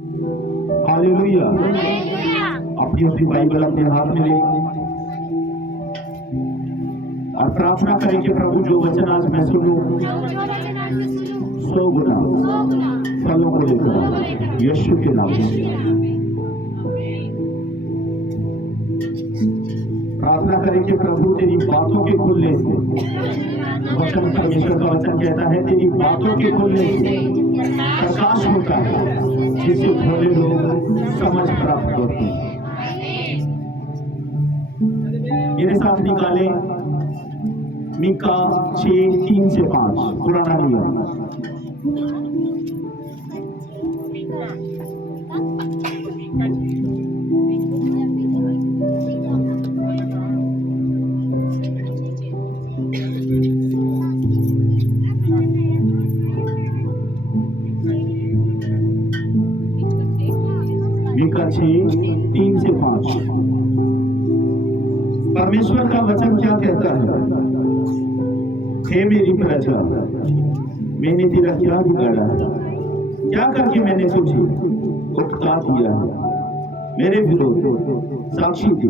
Hallelujah. अपनी अपनी Bible अपने हाथ में ले और प्रार्थना करें कि प्रभु जो वचन आज मैं सुनूं 100 गुना फलों को लेकर यीशु के नाम से। प्रार्थना करें कि प्रभु तेरी बातों के खुलने से, वचन परमेश्वर का वचन कहता है तेरी बातों के खुलने से प्रकाश होता है जिससे भोले लोग समझ प्राप्त होते हैं। मेरे साथ निकाले मीका 6:3 से 5 पुराना नियम। मीका 6:3 से 5। परमेश्वर का वचन क्या कहता है? हे मेरी प्रजा, मैंने तेरा क्या बिगाड़ा है? क्या करके मैंने तुझे उकता दिया है? मेरे विरोध साक्षी दे।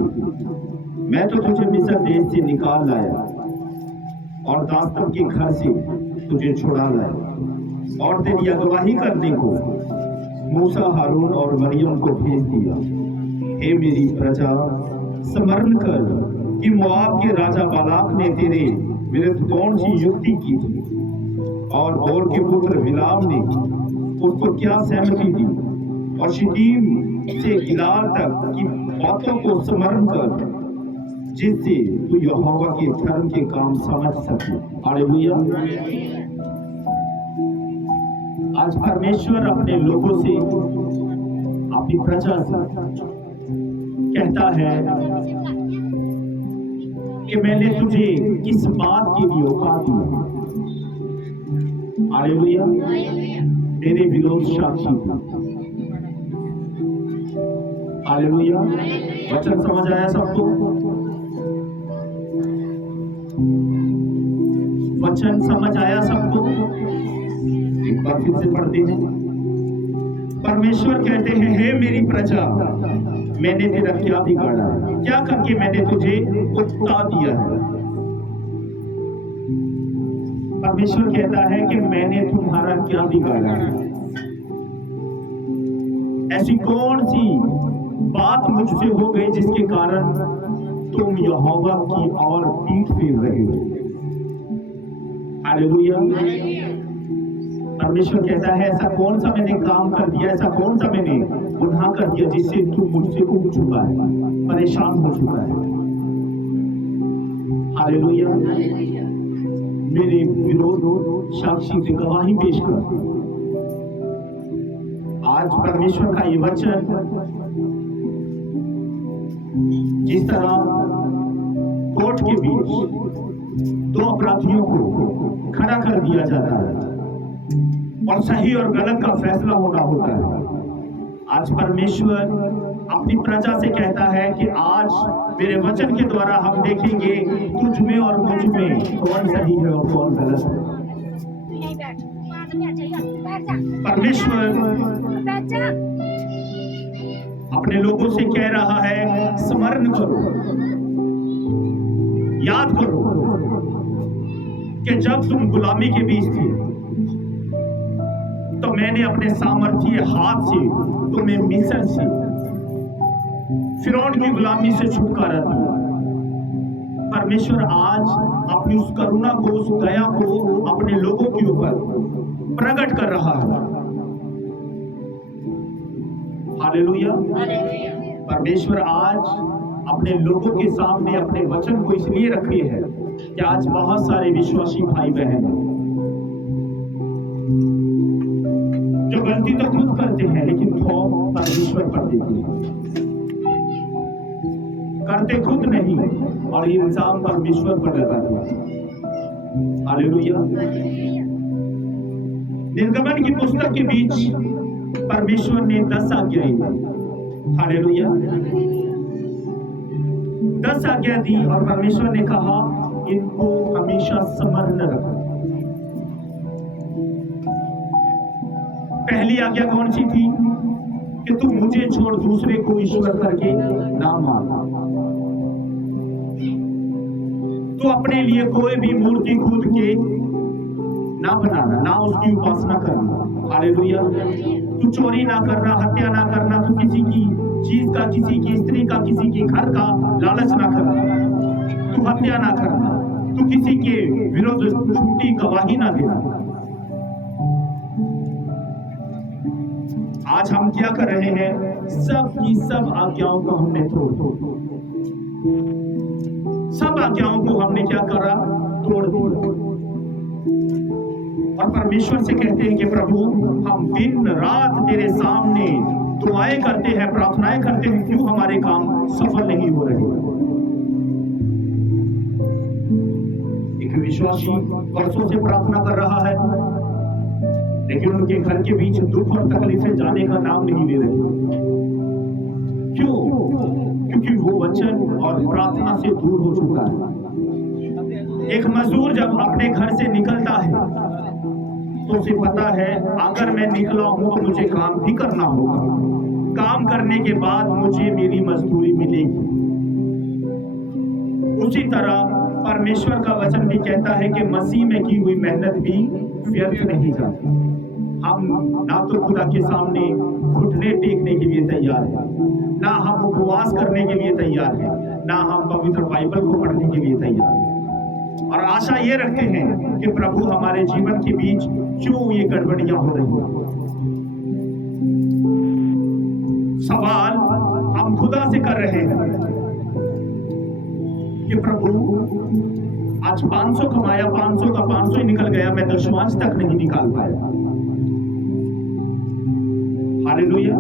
मैं तो तुझे मिस्र देश से निकाल लाया और दास्तन के घर से तुझे छुड़ा लाया और तेरी अगवाही करने को मूसा, हारून और मरियम को भेज दिया। हे मेरी प्रजा, स्मरण कर कि मोआब के राजा बालाक ने तेरे विरुद्ध कौन सी युक्ति की थी और बोर के पुत्र बिलाम ने उसको क्या सहमति दी, और शितीम से गिलाल तक की बातों को स्मरण कर जिससे तू यहोवा के धर्म के काम समझ सके। हालेलुया। आज परमेश्वर अपने लोगों से, अपनी प्रजा से कहता है कि मैंने तुझे किस बात के लिए औकात दी। हालेलुया। तेरे विरोध साक्षी थे। हालेलुया। वचन समझ आया सबको? वचन समझ आया सबको? एक बार फिर से पढ़ते हैं। परमेश्वर कहते हैं, हे मेरी प्रजा, मैंने तेरा क्या बिगाड़ा है? क्या करके मैंने तुझे उकता दिया है? परमेश्वर कहता है कि मैंने तुम्हारा क्या बिगाड़ा है? ऐसी कौन सी बात मुझसे हो गई जिसके कारण तुम यहोवा की ओर पीठ फेर रहे हो? हालेलुया। परमेश्वर कहता है, ऐसा कौन सा मैंने काम कर दिया, ऐसा कौन सा मैंने गुनाह कर दिया जिससे तू मुझसे उब चुका है, परेशान हो चुका है? हालेलुया। मेरे विरोध साक्षी से गवाही पेश कर। आज परमेश्वर का ये वचन जिस तरह कोर्ट के बीच दो अपराधियों को खड़ा कर दिया जाता है और सही और गलत का फैसला होना होता है, आज परमेश्वर अपनी प्रजा से कहता है कि आज मेरे वचन के द्वारा हम देखेंगे तुझ में और मुझ में कौन सही है और कौन गलत है। परमेश्वर अपने लोगों से कह रहा है, स्मरण करो, याद करो कि जब तुम गुलामी के बीच थे तो मैंने अपने सामर्थ्य हाथ से तुम्हें मिस्र से, फिरौन की गुलामी से छुटकारा दिया। परमेश्वर आज अपनी उस करुणा को, उस दया को अपने लोगों के ऊपर प्रकट कर रहा है। हालेलुया। परमेश्वर आज अपने लोगों के सामने अपने वचन को इसलिए रखे हैं कि आज बहुत सारे विश्वासी भाई बहन जो गलती तो खुद करते हैं लेकिन थोप परमेश्वर पर देते हैं, करते खुद नहीं और इल्जाम परमेश्वर पर लगाते हैं। हालेलुया। निर्गमन की पुस्तक के बीच परमेश्वर ने 10 आज्ञाएं दी। हालेलुया। 10 आज्ञा दी और परमेश्वर ने कहा इनको हमेशा स्मरण रखो। पहली आज्ञा कौन सी थी? छोड़ दूसरे को ईश्वर करके ना मान। तो अपने लिए कोई भी मूर्ति खुद के ना बनाना, ना उसकी उपासना करना। हालेलुया। तू चोरी ना करना, हत्या ना करना, तू किसी की चीज का, किसी की स्त्री का, किसी के घर का लालच ना करना, तू हत्या ना करना, तू किसी के विरुद्ध झूठी गवाही ना देना। आज हम क्या कर रहे हैं? सब की सब आज्ञाओं को हमने तोड़ दिया। सब आज्ञाओं को हमने क्या करा? तोड़ दिया। और परमेश्वर से कहते हैं कि प्रभु, हम दिन रात तेरे सामने दुआएं करते हैं, प्रार्थनाएं करते हैं, क्यों हमारे काम सफल नहीं हो रहे? एक विश्वासी वर्षों से प्रार्थना कर रहा है, लेकिन उनके घर के बीच दुख और तकलीफें जाने का नाम नहीं ले रहे। क्यों? क्योंकि वो वचन और प्रार्थना से दूर हो चुका है। एक मजदूर जब अपने घर से निकलता है तो उसे पता है, अगर मैं निकला हूं तो मुझे काम भी करना होगा, काम करने के बाद मुझे मेरी मजदूरी मिलेगी। उसी तरह परमेश्वर का वचन भी कहता है कि मसीह में की हुई मेहनत भी व्यर्थ नहीं जाती। हम ना तो खुदा के सामने घुटने टेकने के लिए तैयार हैं, ना हम उपवास करने के लिए तैयार हैं, ना हम पवित्र बाइबल को पढ़ने के लिए तैयार हैं, और आशा ये रखते हैं कि प्रभु हमारे जीवन के बीच क्यों ये गड़बड़ियां हो रही हैं। सवाल हम खुदा से कर रहे हैं कि प्रभु, आज 500 कमाया, 500 का 500 ही निकल गया, मैं दशमांश तक नहीं निकाल पाया। हालेलुया।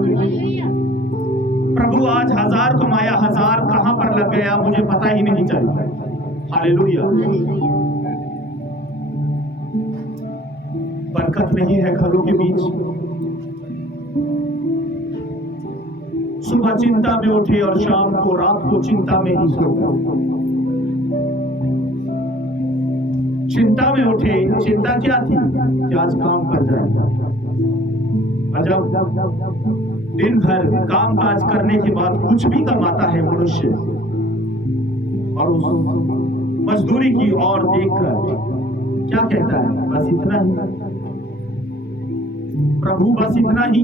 प्रभु, आज 1000 कमाया, 1000 कहां पर लग गया मुझे पता ही नहीं चला। हालेलुया। बरकत नहीं है घरों के बीच। सुबह चिंता में उठे और शाम को, रात को चिंता में ही सो। चिंता में उठे, चिंता क्या थी कि आज काम कर जाएगा, और जब दिन भर काम काज करने के बाद कुछ भी कमाता है मनुष्य, और उस मजदूरी की ओर देखकर क्या कहता है? बस इतना ही प्रभु, बस इतना ही।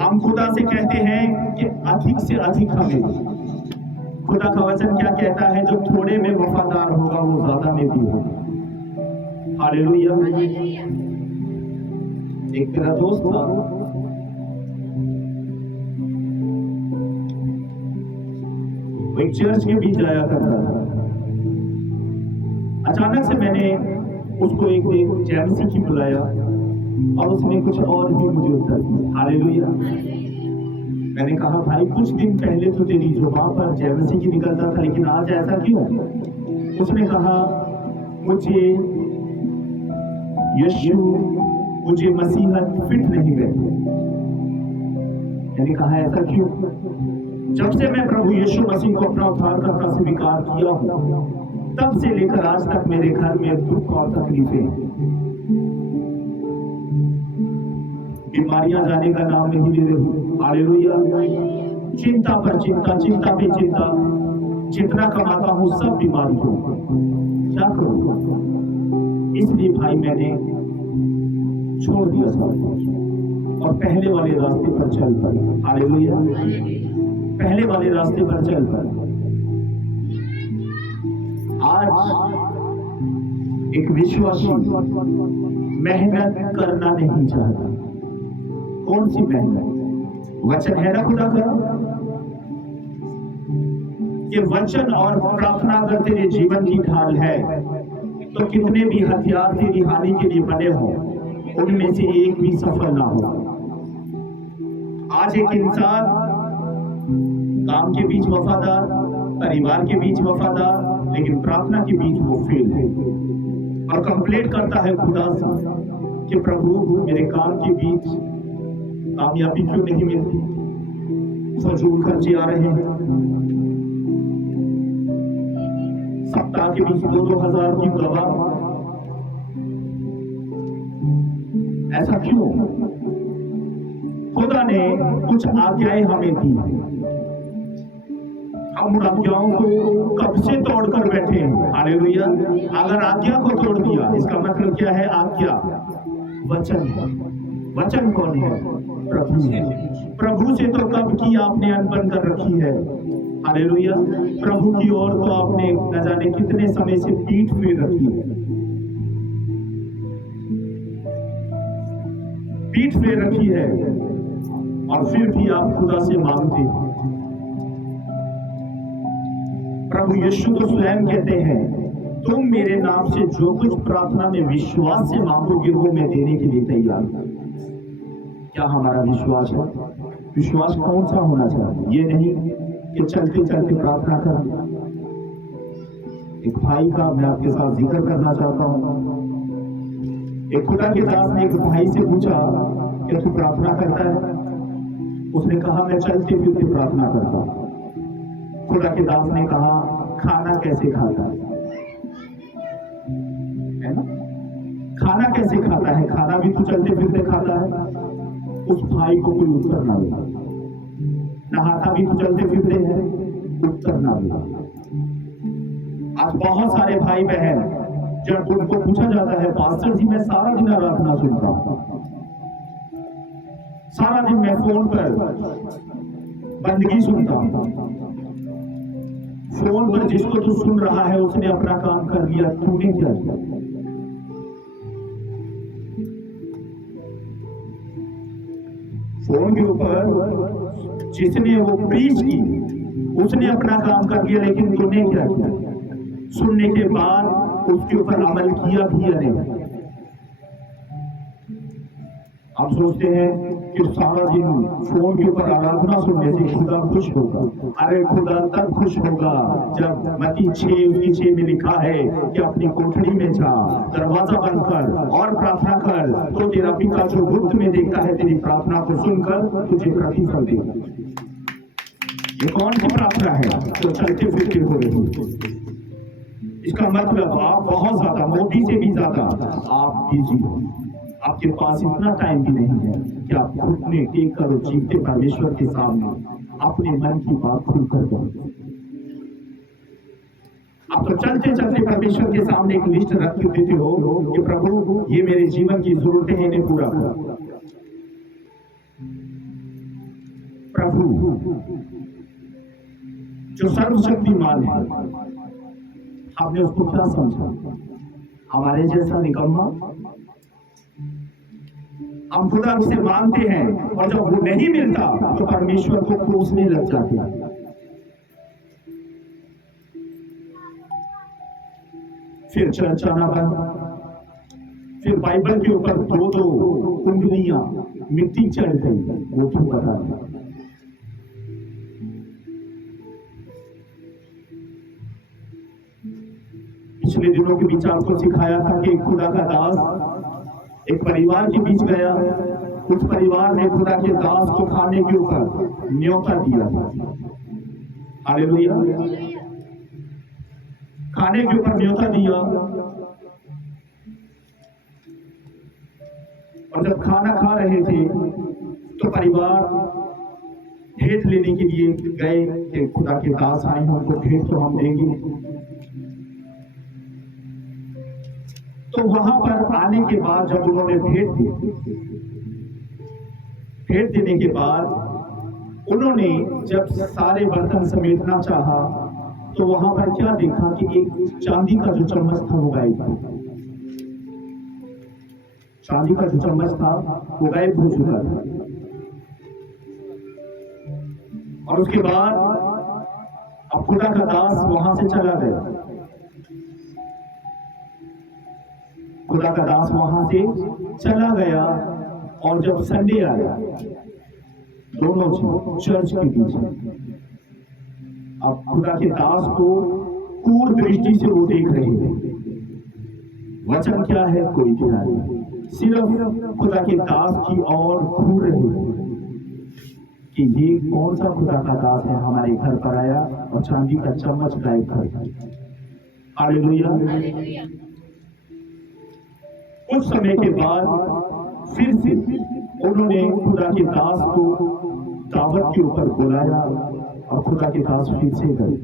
हम खुदा से कहते हैं कि अधिक से अधिक हमें। खुदा का वचन क्या कहता है? जो थोड़े में वफादार होगा वो ज्यादा में भी होगा। हालेलुया। एक मेरा दोस्त था, वो एक चर्च के बीच जाया करता था। अचानक से मैंने उसको एक दिन जेमसी की बुलाया और उसने कुछ और भी मुझे उत्तर दिया। हालेलुया। मैंने कहा, भाई कुछ दिन पहले तो तेरी जुबान पर जेमसी की निकलता था, लेकिन आज ऐसा क्यों? उसने कहा, मुझे यीशु, मुझे मसीहत फिट नहीं बैठी। मैंने कहा, ऐसा क्यों? जब से मैं प्रभु यीशु मसीह को अपना उद्धारकर्ता स्वीकार किया हूं, तब से लेकर आज तक मेरे घर में दुख और तकलीफें, बीमारियां जाने का नाम नहीं ले रही। हालेलुया। चिंता पर चिंता, चिंता पे चिंता, जितना कमाता हूं सब बीमारी हो। क्या करूं? इसलिए भाई मैंने छोड़ दिया सब और पहले वाले रास्ते पर चल पड़ा। हालेलुया। पहले वाले रास्ते पर चल पड़ा। आज एक विश्वासी मेहनत करना नहीं चाहता। कौन सी मेहनत? वचन है ना खुदा का, ये वचन और प्रार्थना अगर तेरे जीवन की ढाल है तो कितने भी हथियार तेरी हानि के लिए बने हो, उनमें से एक भी सफल ना हो। आज एक इंसान काम के बीच वफादार, परिवार के बीच वफादार, लेकिन प्रार्थना के बीच वो फेल है और कंप्लेंट करता है खुदा से कि प्रभु मेरे काम के बीच कामयाबी क्यों नहीं मिलती, फजूल खर्चे आ रहे हैं, सप्ताह के बीच 2-2 हजार की दवा, ऐसा क्यों? खुदा ने कुछ आज्ञाएं हमें दी। हम उन आज्ञाओं को कब से तोड़कर बैठे हैं। हालेलुया। अगर आज्ञा को तोड़ दिया, इसका मतलब क्या है? आज्ञा वचन। वचन कौन है? प्रभु है। प्रभु से तो कब की आपने अनबन कर रखी है। हालेलुया। प्रभु की ओर तो आपने न जाने कितने समय से पीठ फेर रखी है, पीठ फेर रखी है, और फिर भी आप खुदा से मांगते हैं। प्रभु यीशु तो स्वयं कहते हैं, तुम मेरे नाम से जो कुछ प्रार्थना में विश्वास से मांगोगे वो मैं देने के लिए तैयार हूं। क्या हमारा विश्वास है? विश्वास कौन सा होना चाहिए? ये नहीं कि चलते चलते प्रार्थना करना। एक भाई का मैं आपके साथ जिक्र करना चाहता हूं। एक खुदा के दास ने एक भाई से पूछा, क्या तू प्रार्थना करता है? उसने कहा, मैं चलते फिरते प्रार्थना करता हूं। खुदा के दास ने कहा, खाना कैसे खाता है ना? खाना कैसे खाता है? खाना भी तो चलते फिरते खाता है। उस भाई को कोई उत्तर ना मिला। नहाता भी तो चलते फिरते हैं, उत्तर ना मिला। आज बहुत सारे भाई बहन, जब उनको पूछा जाता है, पास्टर जी मैं सारा दिन आराधना सुनता हूं, सारा दिन मैं फोन पर बंदगी सुनता हूं। फोन पर जिसको तू सुन रहा है उसने अपना काम कर लिया, तूने क्या किया? फोन के ऊपर जिसने वो प्रीच की उसने अपना काम कर लिया, लेकिन तूने क्या किया? सुनने के बाद उसके ऊपर अमल किया भी या नहीं? हम सोचते हैं कि सारा दिन फोन के ऊपर आराधना सुनने से खुदा खुश होगा। अरे खुदा तब खुश होगा जब मत्ती 6:6 में लिखा है कि अपनी कोठरी में जा, दरवाजा बंद कर और प्रार्थना कर, तो तेरा पिता जो गुप्त में देखता है तेरी प्रार्थना को सुनकर तुझे प्रतिफल देगा। ये कौन सी प्रार्थना है जो चलते फिरते हो रही? इसका मतलब आप बहुत ज्यादा, मोदी से भी ज्यादा आप बिजी हो। आपके पास इतना टाइम भी नहीं है कि आप घुटने टेक कर जीवते परमेश्वर के सामने अपने मन की बात खुलकर करो। आप तो चलते चलते परमेश्वर के सामने एक लिस्ट रख देते हो कि प्रभु ये मेरे जीवन की जरूरतें हैं, इन्हें पूरा करो। प्रभु जो सर्वशक्तिमान है, आपने उसको क्या समझा? हमारे जैसा निकम्मा? हम खुदा से मांगते हैं और जब वो नहीं मिलता तो परमेश्वर को कोसने लग जाते हैं। फिर चर्च आना बंद, फिर बाइबल के ऊपर दो उंगलियां मिट्टी चढ़ गई, वो क्यों पता नहीं। पिछले दिनों के बीच आपको सिखाया था कि खुदा का दास एक परिवार के बीच गया। उस परिवार ने खुदा के दास को खाने के ऊपर न्योता दिया। हालेलुया। खाने के ऊपर न्योता दिया, और जब खाना खा रहे थे तो परिवार भेंट लेने के लिए गए कि खुदा के दास आए हैं, उनको भेंट तो हम देंगे। तो वहां पर आने के बाद जब उन्होंने भेंट दी, भेंट देने के बाद उन्होंने जब सारे बर्तन समेटना चाहा तो वहां पर क्या देखा कि एक चांदी का जो चम्मच था वो गायब था। चांदी का जो चम्मच था वो गायब हो चुका था। और उसके बाद अब खुदा का दास वहां से चला गया। खुदा का दास वहां से चला गया, और जब संडे आया दोनों चर्च के बीच, अब खुदा के दास को क्रूर दृष्टि से वो देख रहे हैं। वचन क्या है? कोई क्या नहीं, सिर्फ खुदा के दास की ओर घूर रहे हैं कि ये कौन सा खुदा का दास है हमारे घर पर आया और चांदी का चम्मच गायब कर दिया। हालेलुया। कुछ समय के बाद फिर से उन्होंने खुदा के दास को दावत के ऊपर बुलाया और खुदा के दास फिर से गए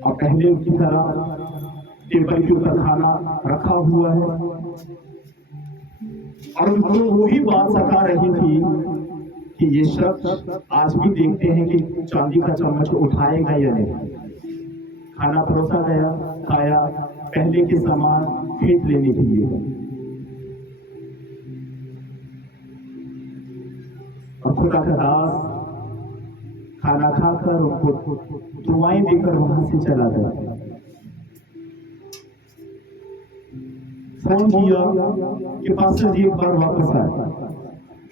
और पहले की तरह टेबल के ऊपर खाना रखा हुआ है और उनको वही बात सता रही थी कि ये शख्स आज भी देखते हैं कि चांदी का चम्मच उठाएगा या नहीं। खाना परोसा गया, खाया, पहले के सामान खेत लेने के लिए और खुदा का दास खाना खाकर उनको दुआएं देकर वहां से चला गया। फोन किया कि पास्टर जी एक बार वापस आए,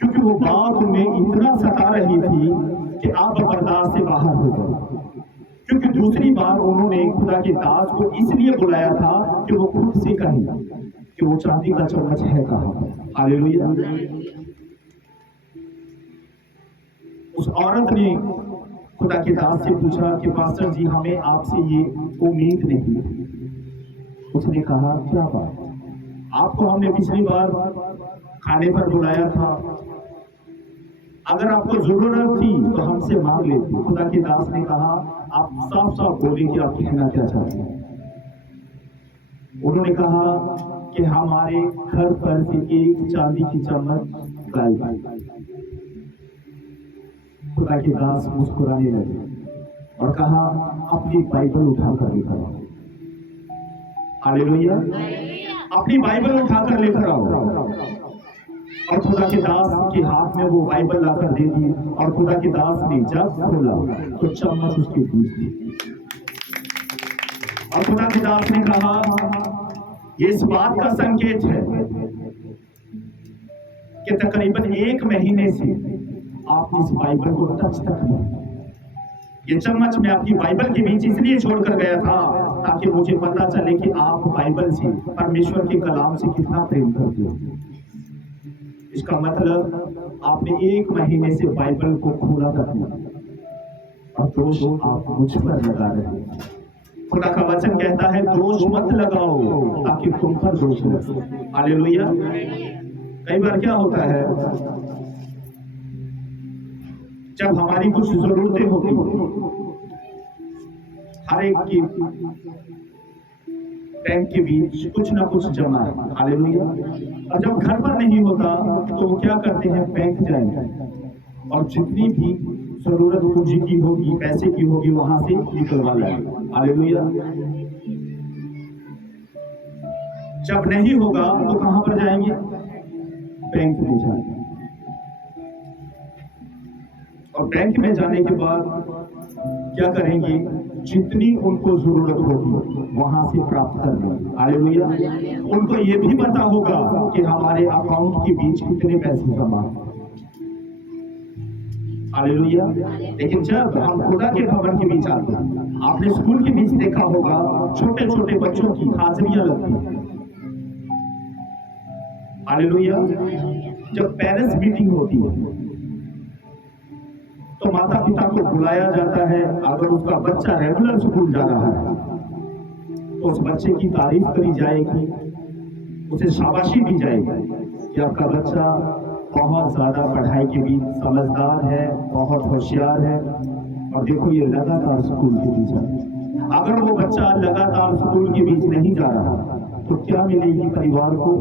क्योंकि वो बात उन्हें इतना सता रही थी कि आप बर्दाश्त से बाहर हो गए। क्योंकि दूसरी बार उन्होंने खुदा के दास को इसलिए बुलाया था कि वो खुद से कहे कि वो चांदी का चम्मच है कहाँ। हालेलुया। उस औरत ने खुदा के दास से पूछा कि पास्टर जी हमें आपसे ये उम्मीद नहीं थी। उसने कहा क्या बात? आपको हमने पिछली बार खाने पर बुलाया था, अगर आपको जरूरत थी तो हमसे मांग लेते। खुदा के दास ने कहा आप साफ साफ बोले कि आप कहना क्या चाहते हैं। उन्होंने कहा कि हमारे घर पर से एक चांदी की चम्मच गायब। खुदा के दास मुस्कुराने लगे और कहा अपनी बाइबल उठाकर लेकर आओ। हालेलुया। अपनी बाइबल उठाकर लेकर आओ। और खुदा के दास के हाथ में वो बाइबल लाकर दे दी और खुदा के दास ने जब खोला तो चम्मच उसके बीच थी। और खुदा के दास ने कहा ये इस बात का संकेत है कि तकरीबन 1 महीने से आपने इस बाइबल को टच तक नहीं। ये चम्मच में आपकी बाइबल के बीच इसलिए छोड़कर गया था ताकि मुझे पता चले कि आप बाइबल से, परमेश्वर के कलाम से कितना प्रेम करते हो। इसका मतलब आपने 1 महीने से बाइबल को खोला तक नहीं और दोष आप मुझ पर लगा रहे हैं। खुदा का वचन कहता है दोष मत लगाओ ताकि तुम पर दोष लगे। हालेलुया। कई बार क्या होता है, जब हमारी कुछ जरूरतें होती हर एक की बैंक के बीच कुछ ना कुछ जमा है। हालेलुया। और जब घर पर नहीं होता तो वो क्या करते हैं, बैंक जाएंगे और जितनी भी जरूरत पूंजी की होगी, पैसे की होगी, वहां से निकलवा लाएंगे। हालेलुया। जब नहीं होगा तो कहां पर जाएंगे, बैंक में जाएंगे। और बैंक में जाने के बाद क्या करेंगे, जितनी उनको जरूरत होगी वहां से प्राप्त कर लेंगे। हालेलुया। उनको ये भी पता होगा कि हमारे अकाउंट के बीच कितने पैसे जमा हैं। हालेलुया। लेकिन जब हम खुदा के भवन के बीच आते हैं, आपने स्कूल के बीच देखा होगा छोटे छोटे बच्चों की हाजिरियां लगती हैं। हालेलुया। जब पेरेंट्स मीटिंग होती है तो माता पिता को बुलाया जाता है। अगर उसका बच्चा रेगुलर स्कूल जा रहा है तो उस बच्चे की तारीफ करी जाएगी, उसे शाबाशी दी जाएगी कि आपका बच्चा बहुत ज्यादा पढ़ाई के बीच समझदार है, बहुत होशियार है और देखो ये लगातार स्कूल के बीच है। अगर वो बच्चा लगातार स्कूल के बीच नहीं जा रहा तो क्या मिलेगी परिवार को,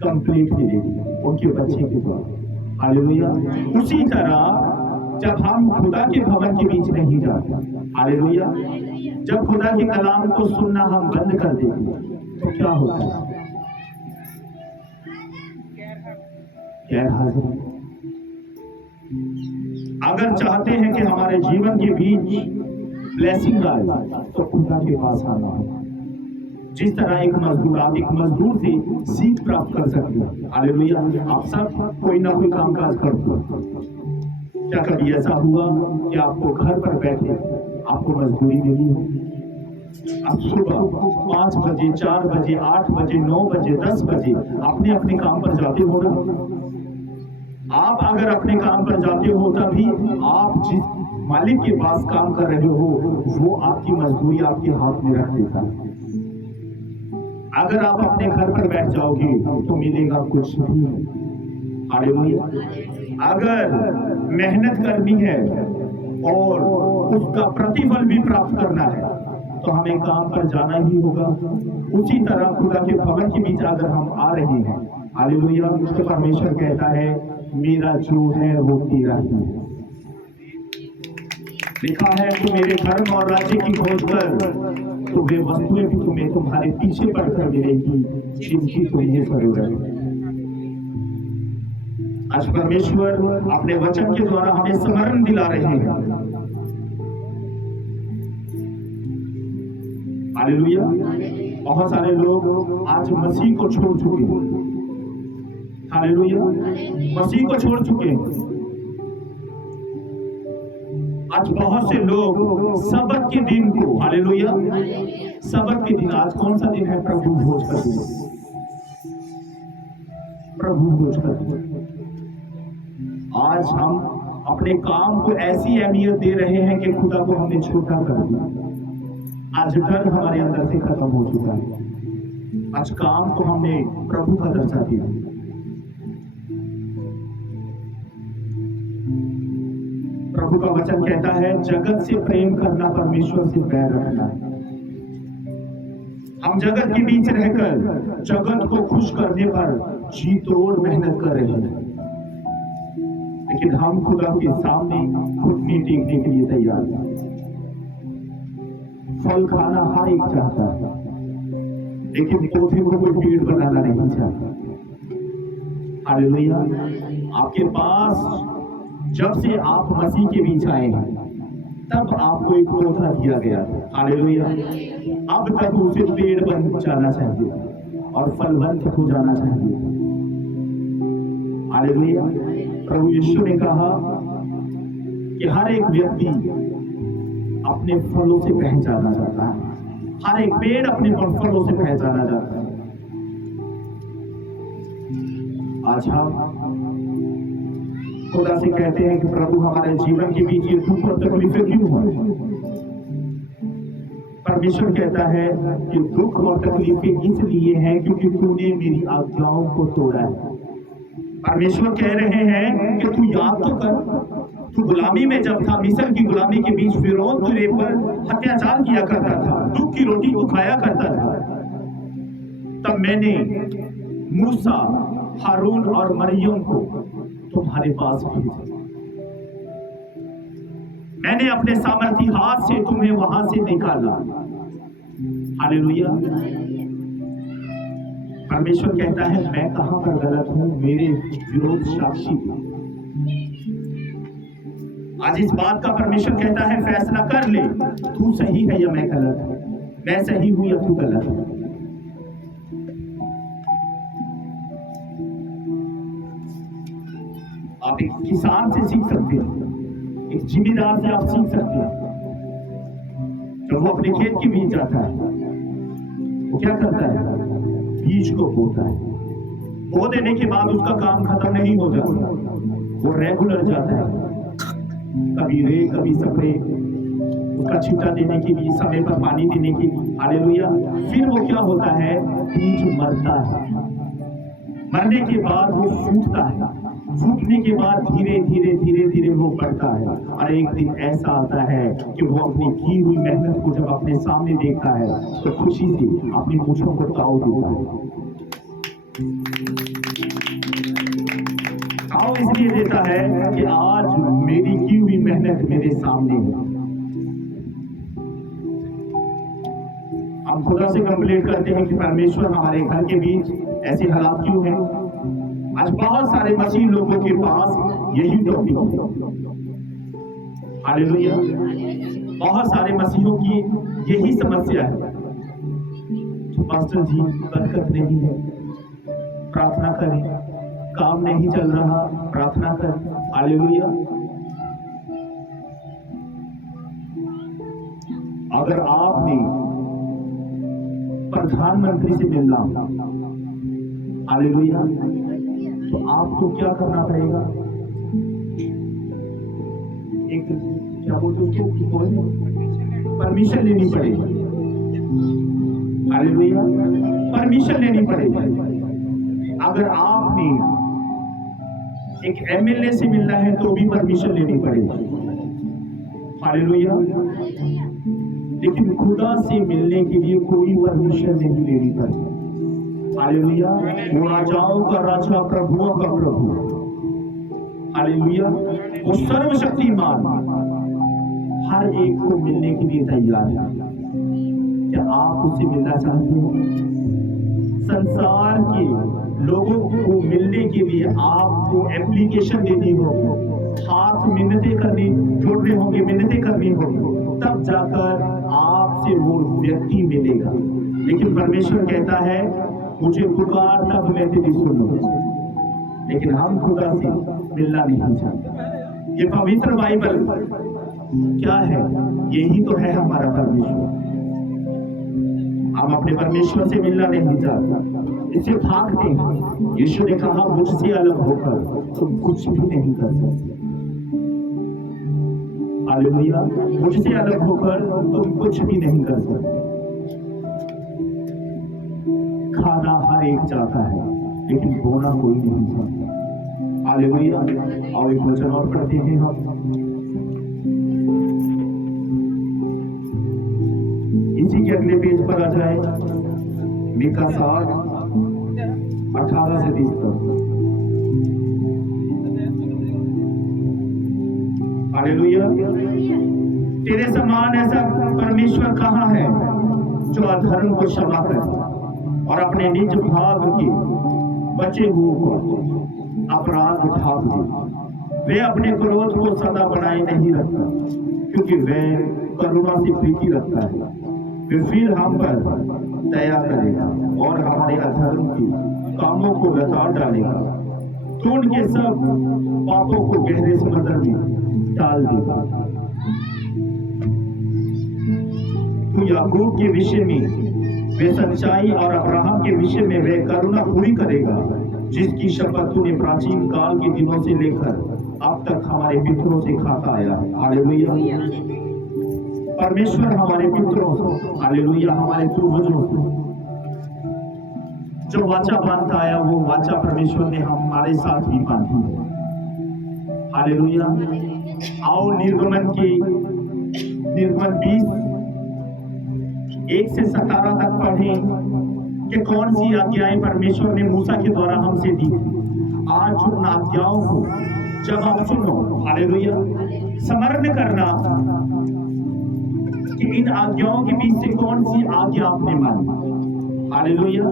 कंप्लीट मिलेगी उनके बच्चे के द्वारा। हालेलुया। उसी तरह जब हम खुदा के भवन के बीच नहीं जाते, हालेलुया, जब खुदा के कलाम को सुनना हम बंद कर देते तो क्या होता है, गैर हाजिर। अगर चाहते हैं कि हमारे जीवन के बीच ब्लेसिंग आए तो खुदा के पास आना है। जिस तरह एक मजदूर, आप एक मजदूर से सीख प्राप्त कर सकते हैं। हालेलुया। आप सब कोई ना कोई कामकाज करते हो। क्या कभी ऐसा हुआ कि आपको घर पर बैठे आपको मजदूरी मिली हो? आप सुबह 5 बजे, 4 बजे, 8 बजे, 9 बजे, 10 बजे अपने अपने काम पर जाते हो ना? आप अगर अपने काम पर जाते हो तभी आप जिस मालिक के पास काम कर रहे हो वो आपकी मजदूरी आपके हाथ में रख देता है। अगर आप अपने घर पर बैठ जाओगे तो मिलेगा कुछ भी नहीं। हालेलुया। अगर मेहनत करनी है और उसका प्रतिफल भी प्राप्त करना है तो हमें काम पर जाना ही होगा। उसी तरह खुदा के भवन के बीच अगर हम आ रहे हैं, हालेलुया, तो परमेश्वर कहता है मेरा जो है वो तेरा ही है। लिखा है कि मेरे धर्म और राज्य की खोज कर तो वे वस्तुएं भी तुम्हें तुम्हारे पीछे पड़कर मिलेगी जिनकी तुम्हें जरूरत है। आज परमेश्वर अपने वचन के द्वारा हमें स्मरण दिला रहे हैं। हालेलुया। बहुत सारे लोग आज मसीह को छोड़ चुके हैं। हालेलुया। मसीह को छोड़ चुके हैं। आज बहुत से लोग सबत के दिन को, हालेलुया, सबत के दिन, आज कौन सा दिन है? प्रभु भोज का दिन। प्रभु भोज का दिन। आज हम अपने काम को ऐसी अहमियत दे रहे हैं कि खुदा को हमने छोटा कर दिया। आज डर हमारे अंदर से खत्म हो चुका है। आज काम को हमने प्रभु का दर्जा दिया। प्रभु का वचन कहता है जगत से प्रेम करना परमेश्वर से बैर रखना। हम जगत के बीच रहकर जगत को खुश करने पर जी तोड़ मेहनत कर रहे हैं, लेकिन हम खुदा के सामने घुटने टेकने के लिए तैयार हैं। फल खाना हर एक चाहता है, लेकिन पौधे को कोई पेड़ बनाना नहीं चाहता। हालेलुया। आपके पास जब से आप मसीह के बीच आए हैं तब आपको एक पौधा दिया गया। हालेलुया। अब तक उसे पेड़ बन जाना चाहिए और फलवंत हो जाना चाहिए। हालेलुया। प्रभु यीशु ने कहा कि हर एक व्यक्ति अपने फलों से पहचाना जाता है। हर एक पेड़ अपने फलों से पहचाना जाता है। आज हम खुदा से कहते हैं कि प्रभु हमारे जीवन के बीच ये दुख और तकलीफें क्यों हैं? परमेश्वर कहता है कि दुख और तकलीफें इसलिए हैं क्योंकि तूने मेरी आज्ञाओं को तोड़ा है। परमेश्वर कह रहे हैं कि तू याद तो कर, तू गुलामी में जब था, मिस्र की गुलामी के बीच फिरौन तेरे पर अत्याचार किया करता था, दुख की रोटी को खाया करता था। तब मैंने मूसा, हारून और मरियम को तुम्हारे पास भेजा। मैंने अपने सामर्थी हाथ से तुम्हें वहां से निकाला। हालेलुया। परमेश्वर कहता है मैं कहां पर गलत हूं? मेरे विरोध साक्षी। आज इस बात का परमेश्वर कहता है फैसला कर ले, तू सही है या मैं गलत, मैं सही हूं या तू गलत है। आप एक किसान से सीख सकते हैं, एक जिम्मेदार से आप सीख सकते हैं। जब वो अपने खेत के बीच जाता है वो क्या करता है? बीज को बोता है। बो देने के बाद उसका काम खत्म नहीं हो जाता, वो रेगुलर जाता है, कभी रे कभी स्प्रे, उसका छिटा देने के लिए, समय पर पानी देने के लिए। हालेलुया। फिर वो क्या होता है? बीज मरता है। मरने के बाद वो फूटता है, फूटने के बाद धीरे धीरे धीरे धीरे वो बढ़ता है और एक दिन ऐसा आता है कि वो अपनी की हुई मेहनत को जब अपने सामने देखता है तो खुशी से अपनी मूंछों को ताव देता है। ताव इसलिए देता है कि आज मेरी की हुई मेहनत मेरे सामने है। हम खुदा से कंप्लेंट करते हैं कि परमेश्वर हमारे घर के बीच ऐसे हालात क्यों हैं? आज बहुत सारे मसीह लोगों के पास यही टॉपिक है। हालेलुया। बहुत सारे मसीहों की यही समस्या है। पास्टर जी बरकत नहीं है, प्रार्थना करें, काम नहीं चल रहा, प्रार्थना करें। हालेलुया। अगर आपने प्रधानमंत्री से मिलना, हालेलुया, तो आपको क्या करना पड़ेगा? एक क्या बोलते उसको, परमिशन लेनी पड़ेगी। हालेलुया, परमिशन लेनी पड़ेगी। अगर आपने एक एमएलए से मिलना है तो भी परमिशन लेनी पड़ेगी। हालेलुया, लेकिन खुदा से मिलने के लिए कोई परमिशन नहीं लेनी पड़ती। हालेलुया, वो राजाओं का राजा, प्रभुओं का प्रभु। हालेलुया, वो सर्वशक्तिमान हर एक को मिलने के लिए तैयार है। क्या आप उससे मिलना चाहते हो? संसार के लोगों को मिलने के लिए आपको एप्लीकेशन देनी होगी, हाथ मिन्नतें करनी, जोड़ने होंगे, मिन्नतें करनी होगी, तब जाकर आपसे वो व्यक्ति मिलेगा। लेकिन परमेश्वर कहता है, मुझे पुकार तब मैं तेरी सुनूंगा। लेकिन हम खुदा से मिलना नहीं चाहते। ये पवित्र बाइबल क्या है? यही तो है हमारा परमेश्वर। हम अपने परमेश्वर से मिलना नहीं चाहते, इससे भागते हैं। यीशु ने कहा, मुझसे अलग होकर तुम कुछ भी नहीं कर सकते। हालेलुया, मुझसे अलग होकर तुम कुछ भी नहीं कर सकते। खाना हर एक चाहता है, लेकिन बोना कोई नहीं चाहता। हालेलुया, और एक वचन और पढ़ते हैं हम, इसी के अगले पेज पर आ जाए, मीका 7:18 से 30 तक। हालेलुया, तेरे समान ऐसा परमेश्वर कहाँ है जो अधर्म को क्षमा करे और अपने निज भाग के बचे हुए को अपराध ढाक दे। वे अपने क्रोध को सदा बनाए नहीं रखता, क्योंकि वे करुणा से प्रीति रखता है। वे फिर हम पर दया करेगा और हमारे अधर्म के कामों को लताड़ डालेगा। तो उनके सब पापों को गहरे समुद्र में डाल देगा। तो याकूब के विषय में वे सच्चाई और अब्राहम के विषय में वे करुणा पूरी करेगा, जिसकी शपथ तूने प्राचीन काल के दिनों से लेकर अब तक हमारे पितरों से खाता आया। हालेलुया, परमेश्वर हमारे पितरों से, हालेलुया, हमारे पूर्वजों से जो वाचा बांधता आया, वो वाचा परमेश्वर ने हमारे साथ भी बांधी है। हालेलुया, आओ निर्गमन 20 1 से 17 तक पढ़ें कि कौन सी आज्ञाएं परमेश्वर ने मूसा के द्वारा हमसे दी थी। आज उन आज्ञाओं को जब आप सुनो, हालेलुया, स्मरण करना कि इन आज्ञाओं के बीच से कौन सी आज्ञा आपने मानी। Hallelujah,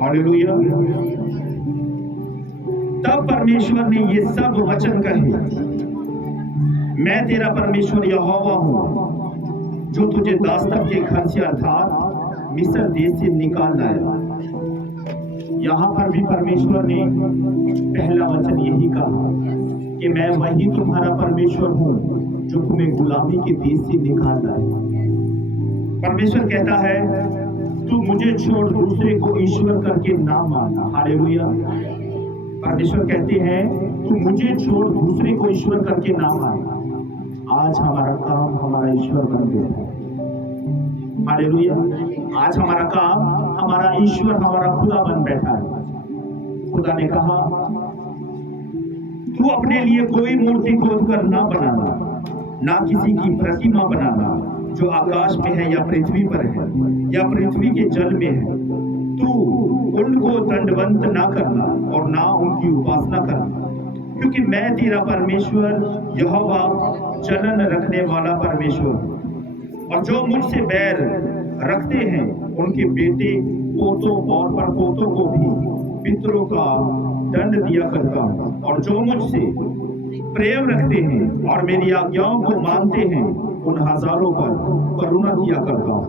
hallelujah. तब परमेश्वर ने ये सब वचन कहे, मैं तेरा परमेश्वर यहोवा हूं, जो तुझे दास्तक के घर से अर्थात मिस्र देश से निकाल लाया। यहाँ पर भी परमेश्वर ने पहला वचन यही कहा कि मैं वही तुम्हारा परमेश्वर हूं, जो तुम्हें गुलामी के देश से निकाल लाया। परमेश्वर कहता है, तू मुझे छोड़ दूसरे को ईश्वर करके ना मानना। हालेलुया, परमेश्वर कहते हैं, तू मुझे छोड़ दूसरे को ईश्वर करके ना मानना। आज हमारा काम हमारा ईश्वर बन गया है। हालेलुया, आज हमारा काम हमारा ईश्वर, हमारा खुदा बन बैठा है। खुदा ने कहा, तू अपने लिए कोई मूर्ति खोद कर ना बनाना, ना किसी की प्रतिमा बनाना जो आकाश में है या पृथ्वी पर है या पृथ्वी के जल में है। तू उनको दंडवत ना करना और ना उनकी उपासना करना, क्योंकि मैं तेरा परमेश्वर यहोवा जलन रखने वाला परमेश्वर हूं। और जो मुझसे बैर रखते हैं उनके बेटे पोतों और परपोतों को भी पितरों का दंड दिया करता हूं। और जो मुझसे प्रेम रखते हैं और मेरी आज्ञाओं को मानते हैं, उन हजारों पर करुणा किया करता हूं।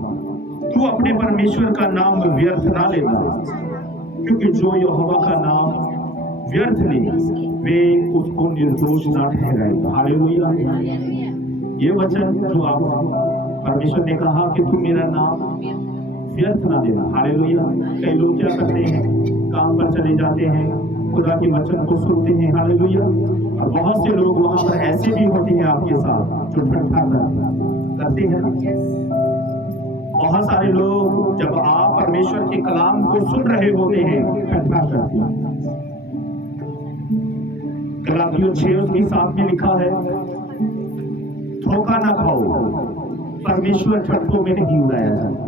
तू अपने परमेश्वर का नाम व्यर्थ ना लेना, क्योंकि जो यहोवा का नाम व्यर्थ ले, वे उसको निर्दोष ना ठहराएगा। हालेलुया, ये वचन जो आप परमेश्वर ने कहा कि तुम मेरा नाम व्यर्थ ना देना। हालेलुया। कई लोग क्या करते हैं, काम पर चले जाते हैं, खुदा के वचन को सुनते हैं। हालेलुया। और बहुत से लोग वहां पर ऐसे भी होते हैं आपके साथ जो ठट्ठा करते हैं ना। बहुत सारे लोग जब आप परमेश्वर के कलाम को सुन रहे होते हैं ठट्ठा करते हैं। गलातियों 6:7 में लिखा है, धोखा ना खाओ, परमेश्वर ठट्ठों में नहीं उड़ाया जाता।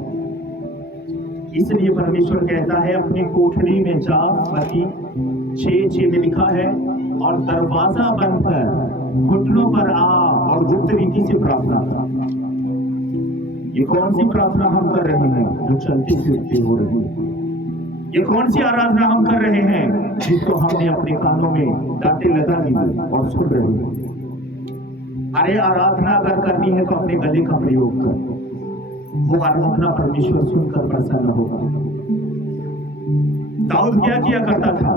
इसलिए परमेश्वर कहता है अपनी कोठरी में जा, मत्ती 6:6 में लिखा है, और दरवाजा बंद कर घुटनों पर आ और गुप्त रीति से प्रार्थना कर। ये कौन सी प्रार्थना हम कर रहे हैं जो चलते फिरते हो रही है? ये कौन सी आराधना हम कर रहे हैं जिसको हमने अपने कानों में डांटे लगा दी और सुन रहे हैं? अरे आराधना अगर करनी है तो अपने गले का प्रयोग कर, वो आराधना परमेश्वर सुनकर प्रसन्न होगा। दाऊद क्या किया करता था?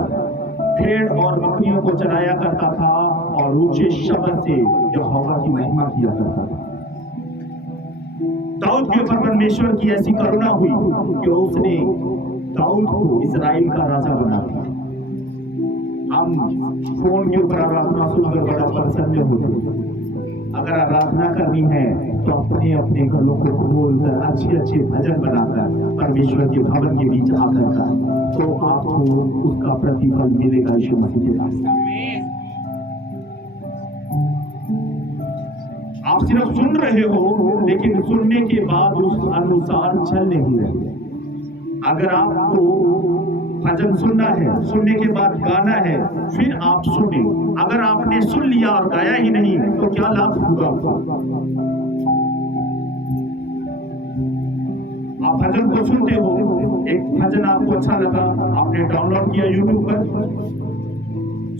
भेड़ और बकरियों को चराया करता था और ऊंचे शब्द से यहोवा की महिमा किया करता था। दाऊद के ऊपर परमेश्वर की ऐसी करुणा हुई कि उसने दाऊद को इस्राएल का राजा बना दिया। हम फोन के ऊपर आराधना सुनकर बड़ा प्रसन्न होते। अगर आराधना करनी है तो अपने अपने घरों को खोलकर अच्छे अच्छे भजन बनाकर परमेश्वर के भवन के बीच आकर का, तो आपको उसका प्रतिफल मिलेगा यीशु मसीह के रास्ते। आप सिर्फ सुन रहे हो लेकिन सुनने के बाद उस अनुसार चल नहीं रहे। अगर आपको भजन सुनना है, सुनने के बाद गाना है, फिर आप सुने। अगर आपने सुन लिया और गाया ही नहीं तो क्या लाभ होगा? आप भजन को सुनते हो, एक भजन आपको अच्छा लगा, आपने डाउनलोड किया यूट्यूब पर,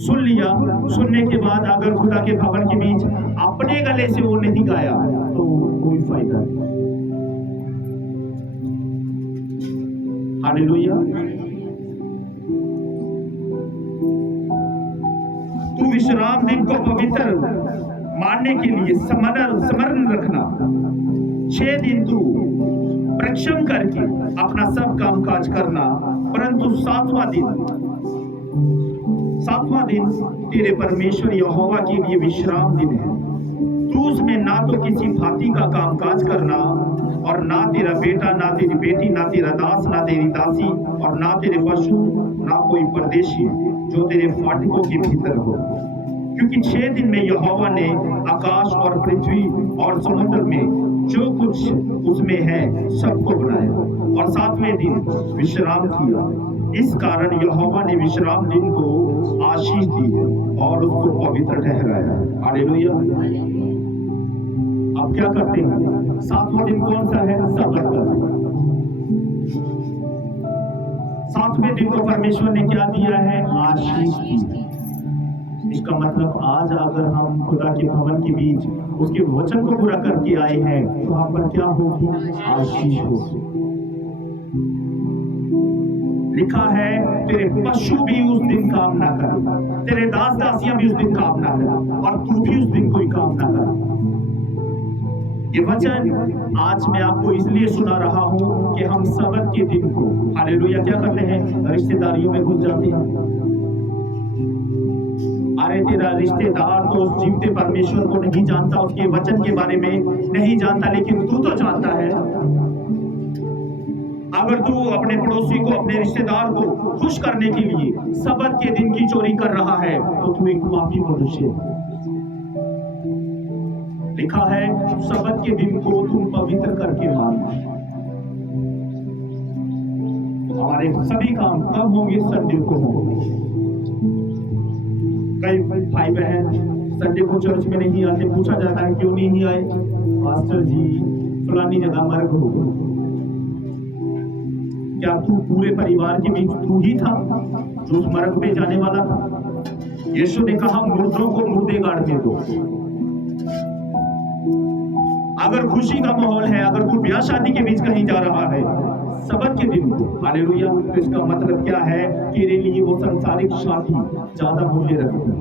सुन लिया, सुनने के बाद अगर खुदा के भवन के बीच अपने गले से वो नहीं गाया तो कोई फायदा नहीं। हालेलुया। तू विश्राम दिन को पवित्र मानने के लिए स्मरण रखना। 6 दिन तू परिश्रम करके अपना सब काम काज करना, परंतु सातवां दिन तेरे परमेश्वर यहोवा के लिए विश्राम दिन है। तू उसमें ना तो किसी भांति का काम काज करना, और ना तेरा बेटा, ना तेरी बेटी, ना तेरा दास, ना तेरी दासी, और ना तेरे पशु, ना कोई परदेशी जो तेरे फाटकों के भीतर हो। क्योंकि 6 दिन में यहोवा ने आकाश और पृथ्वी और समुद्र में जो कुछ उसमें है सबको बनाया, और 7वें दिन विश्राम किया। इस कारण यहोवा ने विश्राम दिन को आशीष दी है और उसको पवित्र ठहराया। हालेलुया। अब क्या करते हैं? 7वां दिन कौन सा है? सबत का। 7वें दिन को परमेश्वर ने क्या दिया है? आशीष दी। इसका मतलब आज अगर हम खुदा के भवन के बीच उसके वचन को पूरा करके आए हैं तो हम पर क्या होगी? आशीष होगी। लिखा है तेरे पशु भी उस दिन काम ना कर, तेरे दास दासियां भी उस दिन काम ना कर, और तू भी उस दिन कोई काम ना कर। ये वचन आज मैं आपको इसलिए सुना रहा हूं कि हम सबत के दिन को, हालेलुया, क्या करते हैं? रिश्तेदारियों में घुस जाते हैं। अरे तेरा रिश्तेदार तो उस जीवते परमेश्वर को नहीं जानता, उसके वचन के बारे में नहीं जानता, लेकिन तू तो जानता है। अगर तू अपने पड़ोसी को, अपने रिश्तेदार को खुश करने के लिए सबत के दिन की चोरी कर रहा है तो तू एक पापी मनुष्य है। लिखा है सबत के दिन को तुम पवित्र करके मानना। हमारे सभी काम कब होंगे? संडे को होंगे। कई भाई बहन संडे को चर्च में नहीं आते, पूछा जाता है क्यों नहीं आए? पास्टर जी फलानी जगह मर्ग हो गए। क्या तू पूरे परिवार के बीच तू ही था जो उस मर्ग पे जाने वाला था? यीशु ने कहा मुर्दों को मुर्दे गाड़ने दो। अगर खुशी का माहौल है, अगर तू ब्याह शादी के बीच कहीं जा रहा है सबत के दिन को, हालेलुया, तो इसका मतलब क्या है? तेरे लिए वो संसारिक शादी ज्यादा मूल्य रखती है।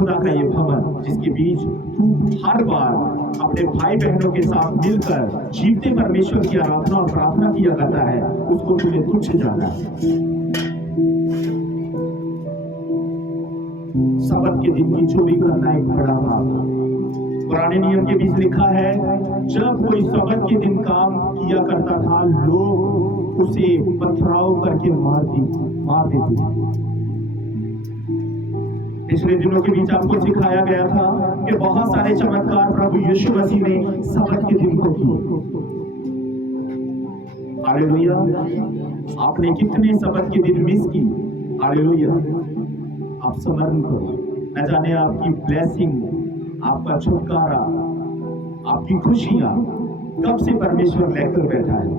खुदा का ये भवन जिसके बीच तू हर बार अपने भाई बहनों के साथ मिलकर जीवते परमेश्वर की आराधना और प्रार्थना किया करता है, उसको तुझे तुच्छ जाना है। सबत के दिन की चोरी करना एक बड़ा पाप। पुराने नियम के बीच लिखा है, जब कोई सबत के दिन काम किया करता था, लोग उसे पथराव करके मार देते थे। पिछले दिनों के बीच आपको सिखाया गया था कि बहुत सारे चमत्कार प्रभु यीशु मसीह ने सबत के दिन को किए। हालेलुया। आपने कितने सबत के दिन मिस की। हालेलुया। आप स्मरण करो, न जाने आपकी ब्लेसिंग, आपका छुटकारा, आपकी खुशियां कब से परमेश्वर लेकर बैठा है।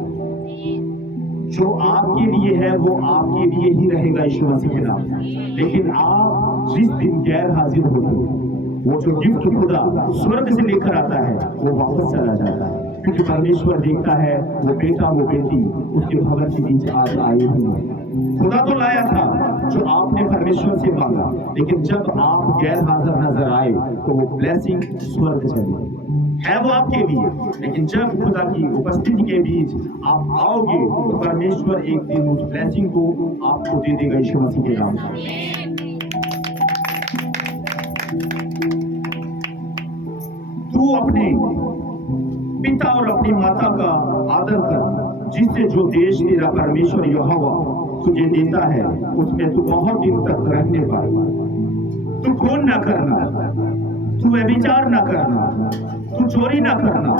जो आपके लिए है वो आपके लिए ही रहेगा यीशु मसीह के नाम। लेकिन आप जिस दिन गैर हाजिर होते, वो जो गिफ्ट खुदा स्वर्ग से लेकर आता है वो वापस चला जाता है, क्योंकि परमेश्वर देखता है वो बेटा वो बेटी उसके भवन के बीच आज आए हुए। खुदा तो लाया था जो आपने परमेश्वर से मांगा, लेकिन जब आप गैर हाजिर नजर आए तो वो ब्लेसिंग स्वर्ग चली है वो आपके लिए। लेकिन जब खुदा की उपस्थिति के बीच आप आओगे तो परमेश्वर एक दिन उस ब्लेसिंग को आपको दे देगा यीशु मसीह के नाम से। तू अपने पिता और अपनी माता का आदर कर, जिससे जो देश तेरा परमेश्वर यहोवा तुझे देता है उसमें तू बहुत दिन तक रहने पाएगा। तू खून न करना, तू व्यभिचार न करना, तू चोरी न करना,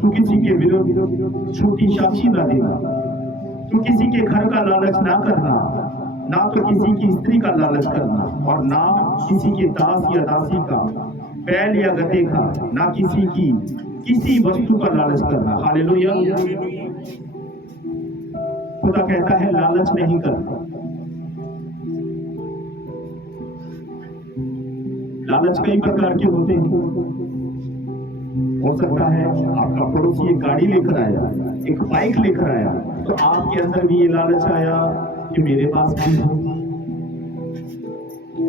तू किसी के विरुद्ध झूठी साक्षी न देना, तू किसी के घर का लालच ना करना, ना तो किसी की स्त्री का लालच करना, और ना किसी के दास या दासी का, बैल या गधे का, ना किसी की किसी वस्तु का लालच करना। हालेलुया। खुदा कहता है लालच नहीं करना। लालच कई प्रकार के होते हैं। हो सकता है आपका पड़ोसी एक गाड़ी लेकर आया, एक बाइक लेकर आया, तो आपके अंदर भी ये लालच आया कि मेरे पास भी हो।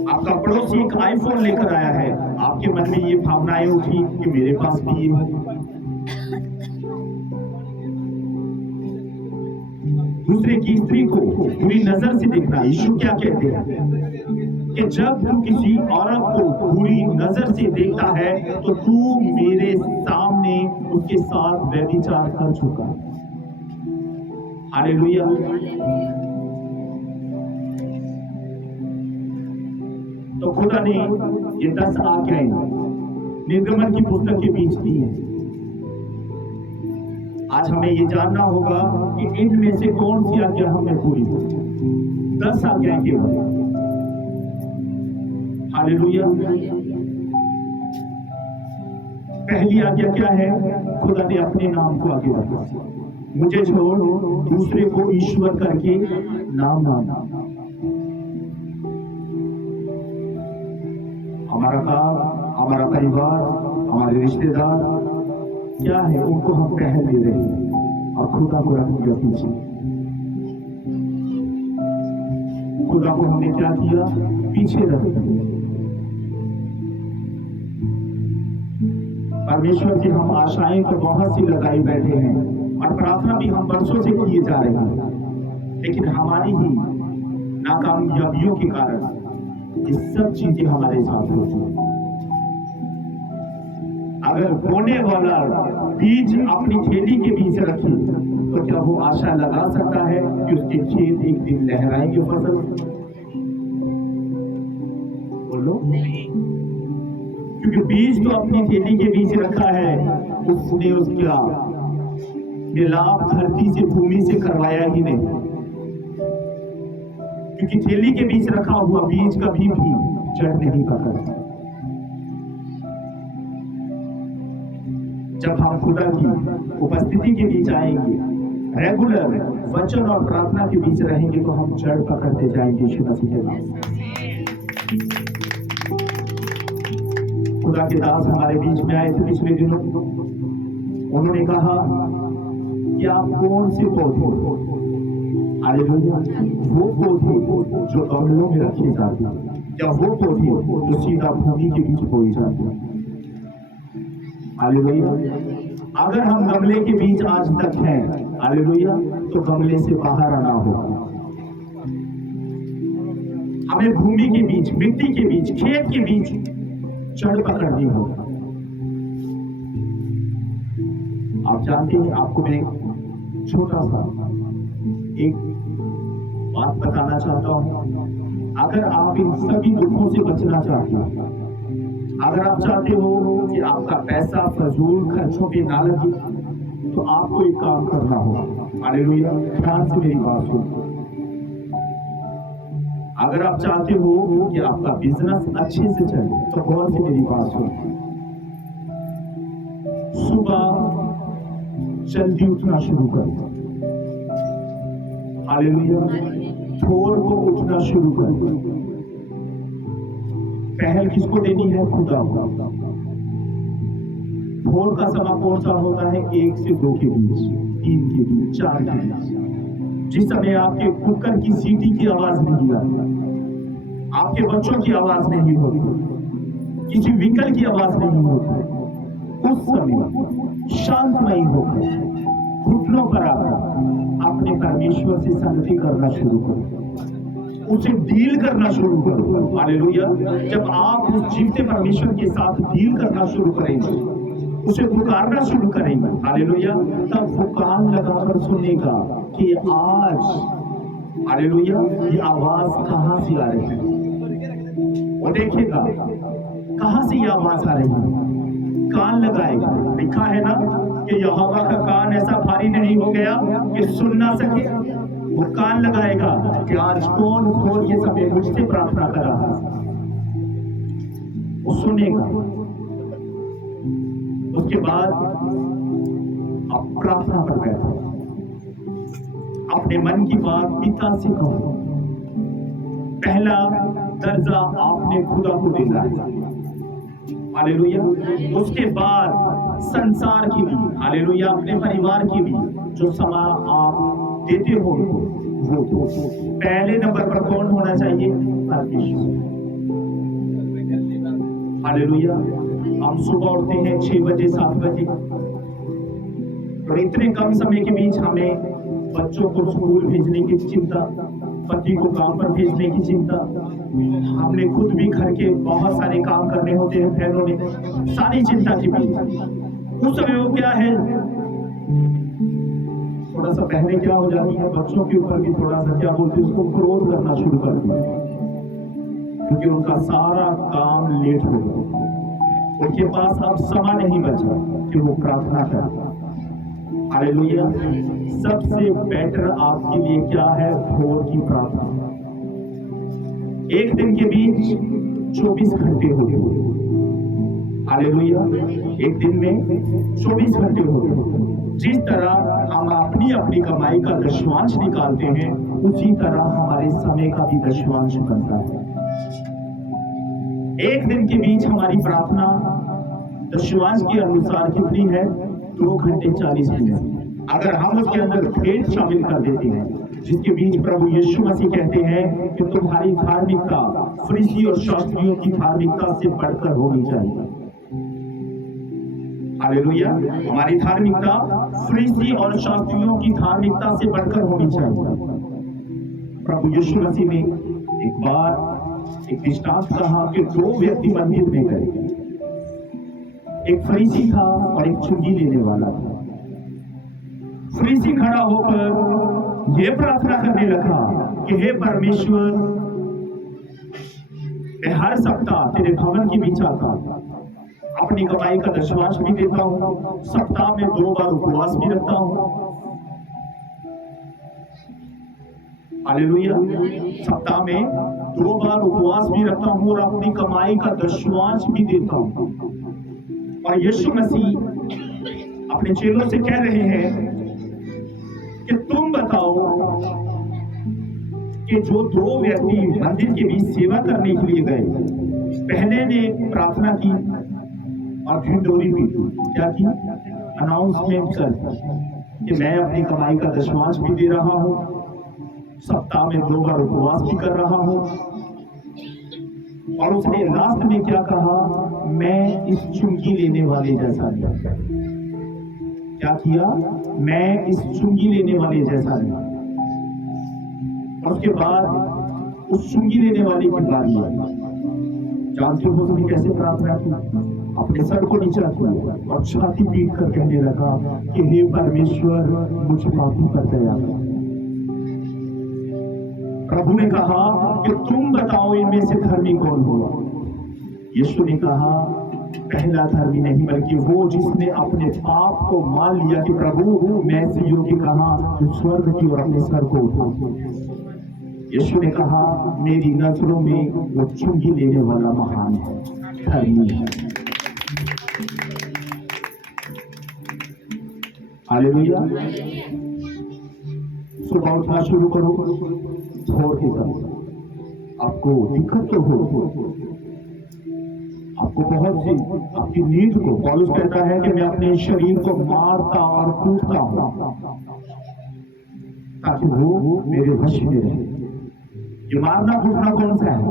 आपका पड़ोसी एक आईफोन लेकर आया है, आपके मन में ये भावनाएं उठी कि मेरे पास भी ये हो। दूसरे की स्त्री को बुरी नजर से देखना। यीशु क्या कहते हैं कि जब तू किसी औरत को बुरी नजर से देखता है तो तू मेरे सामने उसके साथ व्यभिचार कर चुका। हालेलुया। तो खुदा ने ये 10 आज्ञाएं निर्गमन की पुस्तक के बीच दी है। आज हमें ये जानना होगा कि इनमें से कौन सी आज्ञा हमें पूरी हो। 10 आज्ञाएं केवल। हालेलुया। पहली आज्ञा क्या है? खुदा ने अपने नाम को आगे रखा, मुझे छोड़ दूसरे को ईश्वर करके नाम माना। हमारा काम, हमारा परिवार, हमारे रिश्तेदार क्या है, उनको हम पहल दे रहे हैं और खुदा को रख दिया पीछे। खुदा को हमने क्या किया? पीछे रख दिया। परमेश्वर की हम आशाएं तो बहुत सी लगाई बैठे हैं और प्रार्थना भी हम वर्षों से किए जा रहे हैं, लेकिन हमारी ही नाकामयाबियों के कारण ये सब चीजें हमारे साथ होती हैं। अगर बोने वाला बीज अपनी खेती के बीच रखे तो क्या वो आशा लगा सकता है कि उसके खेत एक दिन लहराएंगे फसल? बोलो। क्योंकि बीज तो अपनी खेती के बीच रखा है, उसने उसका मिलाप धरती से, भूमि से करवाया ही नहीं, क्योंकि थैली के बीच रखा हुआ बीज कभी भी जड़ नहीं पकड़ता। जब हम खुदा की उपस्थिति के बीच आएंगे, रेगुलर वचन और प्रार्थना के बीच रहेंगे, तो हम जड़ पकड़ते जाएंगे यीशु मसीह के नाम। खुदा के दास हमारे बीच में आए थे पिछले दिनों। उन्होंने कहा कि आप कौन से पौधे, हालेलुया, वो पौधे जो गमलों में रखे जाते हैं, या वो पौधे जो सीधा भूमि के बीच बोए जाते हैं। हालेलुया। अगर हम गमले के बीच आज तक हैं, हालेलुया, तो गमले से बाहर आना होगा। हमें भूमि के बीच, मिट्टी के बीच, खेत के बीच जड़ पकड़नी होगा। आप जानते हैं, आपको मैं छोटा सा एक बात बताना चाहता हूं। अगर आप इन सभी दुखों से बचना चाहते हैं, अगर आप चाहते हो कि आपका पैसा फजूल खर्चों पे ना लगे, तो आपको एक काम करना होगा। हालेलुया। ध्यान से मेरी बात सुनो। अगर आप चाहते हो कि आपका बिजनेस अच्छे से चले, तो गौर से मेरी बात सुनो। सुबह जल्दी उठना शुरू करो। हालेलुया। भोर को उठना शुरू करो। पहल किसको देनी है? खुदा को। भोर का समय कौन सा होता है? 1 से 2 के बीच, 3 के बीच, 4 के बीच, जिस समय आपके कुकर की सीटी की आवाज नहीं आती, आपके बच्चों की आवाज नहीं होती, किसी व्हीकल की आवाज नहीं होती। उस समय शांतमयी होकर घुटनों पर आकर अपने परमेश्वर से संगति करना शुरू करो, उसे डील करना शुरू करो। हालेलुया। जब आप उस जीवते परमेश्वर के साथ डील करना शुरू करेंगे, उसे पुकारना शुरू करेंगे, हालेलुया, तब वो कान लगाकर सुनेगा कि आज, हालेलुया, ये आवाज कहां से आ रही है। वो देखेगा कहां से ये आवाज आ रही है, कान लगाएगा। लिखा है ना कि यहोवा का कान ऐसा भारी नहीं हो गया कि सुन ना सके। वो कान लगाएगा कि आज कौन भोर के समय मुझसे प्रार्थना कर रहा है, वो सुनेगा। उसके बाद आप प्रार्थना कर बैठो, अपने मन की बात पिता से कहो। पहला दर्जा आपने खुदा को देना है। हालेलुया। उसके बाद संसार के लिए, हालेलुया, अपने परिवार के लिए जो समय आप देते हो वो दो। पहले नंबर पर कौन होना चाहिए? परमेश्वर। हालेलुया। हम सुबह उठते हैं 6 बजे 7 बजे, और इतने कम समय के बीच हमें बच्चों को स्कूल भेजने की चिंता, पति को काम पर भेजने की चिंता, हमने खुद भी घर के बहुत सारे काम करने होते हैं, बहनों ने सारी चिंता के बीच उस समय वो क्या है, थोड़ा सा पहले क्या हो जाती है, बच्चों के ऊपर भी थोड़ा सा क्या बोलते हैं, उसको क्रोध करना शुरू कर दिया, क्योंकि उनका सारा काम लेट हो गया। उनके पास अब समय नहीं बचा कि वो प्रार्थना करें। हालेलुया। सबसे बेटर आपके लिए क्या है? भोर की प्रार्थना। एक दिन के बीच 24 घंटे होते हैं। हालेलुया। एक दिन में 24 घंटे होते हैं। जिस तरह हम अपनी अपनी कमाई का दशमांश निकालते हैं, उसी तरह हमारे समय का भी दशमांश बनता है। एक दिन के बीच हमारी प्रार्थना दशमांश के अनुसार कितनी है? 2 घंटे 40 मिनट। अगर हम उसके अंदर भेंट शामिल कर देते हैं, जिसके बीच प्रभु यीशु मसीह कहते हैं कि तुम्हारी धार्मिकता फरीसी और शास्त्रियों की धार्मिकता से बढ़कर होनी चाहिए। हालेलुया। हमारी धार्मिकता फरीसी और शास्त्रियों की धार्मिकता से बढ़कर होनी चाहिए। प्रभु यीशु मसीह ने एक बार एक दृष्टांत कहा कि 2 व्यक्ति मंदिर में गए, एक फरीसी था और एक चुंगी लेने वाला था। फरीसी खड़ा होकर यह प्रार्थना करने लगा कि हे परमेश्वर, मैं हर सप्ताह तेरे भवन के बीच आता हूं, अपनी कमाई का दशमांश भी देता हूं, सप्ताह में 2 बार उपवास भी रखता हूं। हालेलुया। सप्ताह में 2 बार उपवास भी रखता हूं और अपनी कमाई का दशमांश भी देता हूं। और यीशु मसीह अपने चेलों से कह रहे हैं कि तुम बताओ कि जो 2 व्यक्ति मंदिर के बीच सेवा करने के लिए गए, पहले ने प्रार्थना की और ढिंढोरी पीटी, क्या की? अनाउंसमेंट कर कि मैं अपनी कमाई का दशमांश भी दे रहा हूं, सप्ताह में 2 बार उपवास भी कर रहा हूं। और उसने लास्ट में क्या कहा, मैं इस चुंगी लेने वाले जैसा नहीं। क्या किया, मैं इस चुंगी लेने वाले जैसा नहीं। और उसके बाद उस चुंगी लेने वाले की बारी आई। जानते हो उसने कैसे प्रार्थना की? अपने सर को नीचा किया और छाती पीट कर कहने लगा कि हे परमेश्वर, मुझ पापी पर दया कर। प्रभु ने कहा कि तुम बताओ इनमें से धर्मी कौन हुआ? यीशु ने कहा, पहला धर्मी नहीं बल्कि वो जिसने अपने पाप को मान लिया कि प्रभु मैं ऐसे योग्य कहा जो स्वर्ग की ओर अपने सर को उठा। यीशु ने कहा, मेरी नजरों में वो चुंगी लेने वाला महान है, धर्मी है। हालेलुया। सुबह उठना शुरू करो, भोर के समय। आपको दिक्कत तो हो, आपको बहुत सी आपकी नींद को, पौलुस कहता है कि मैं अपने शरीर को मारता और कूटता हूं ताकि वो मेरे वश में रहे। ये मारना कूटना कौन सा है?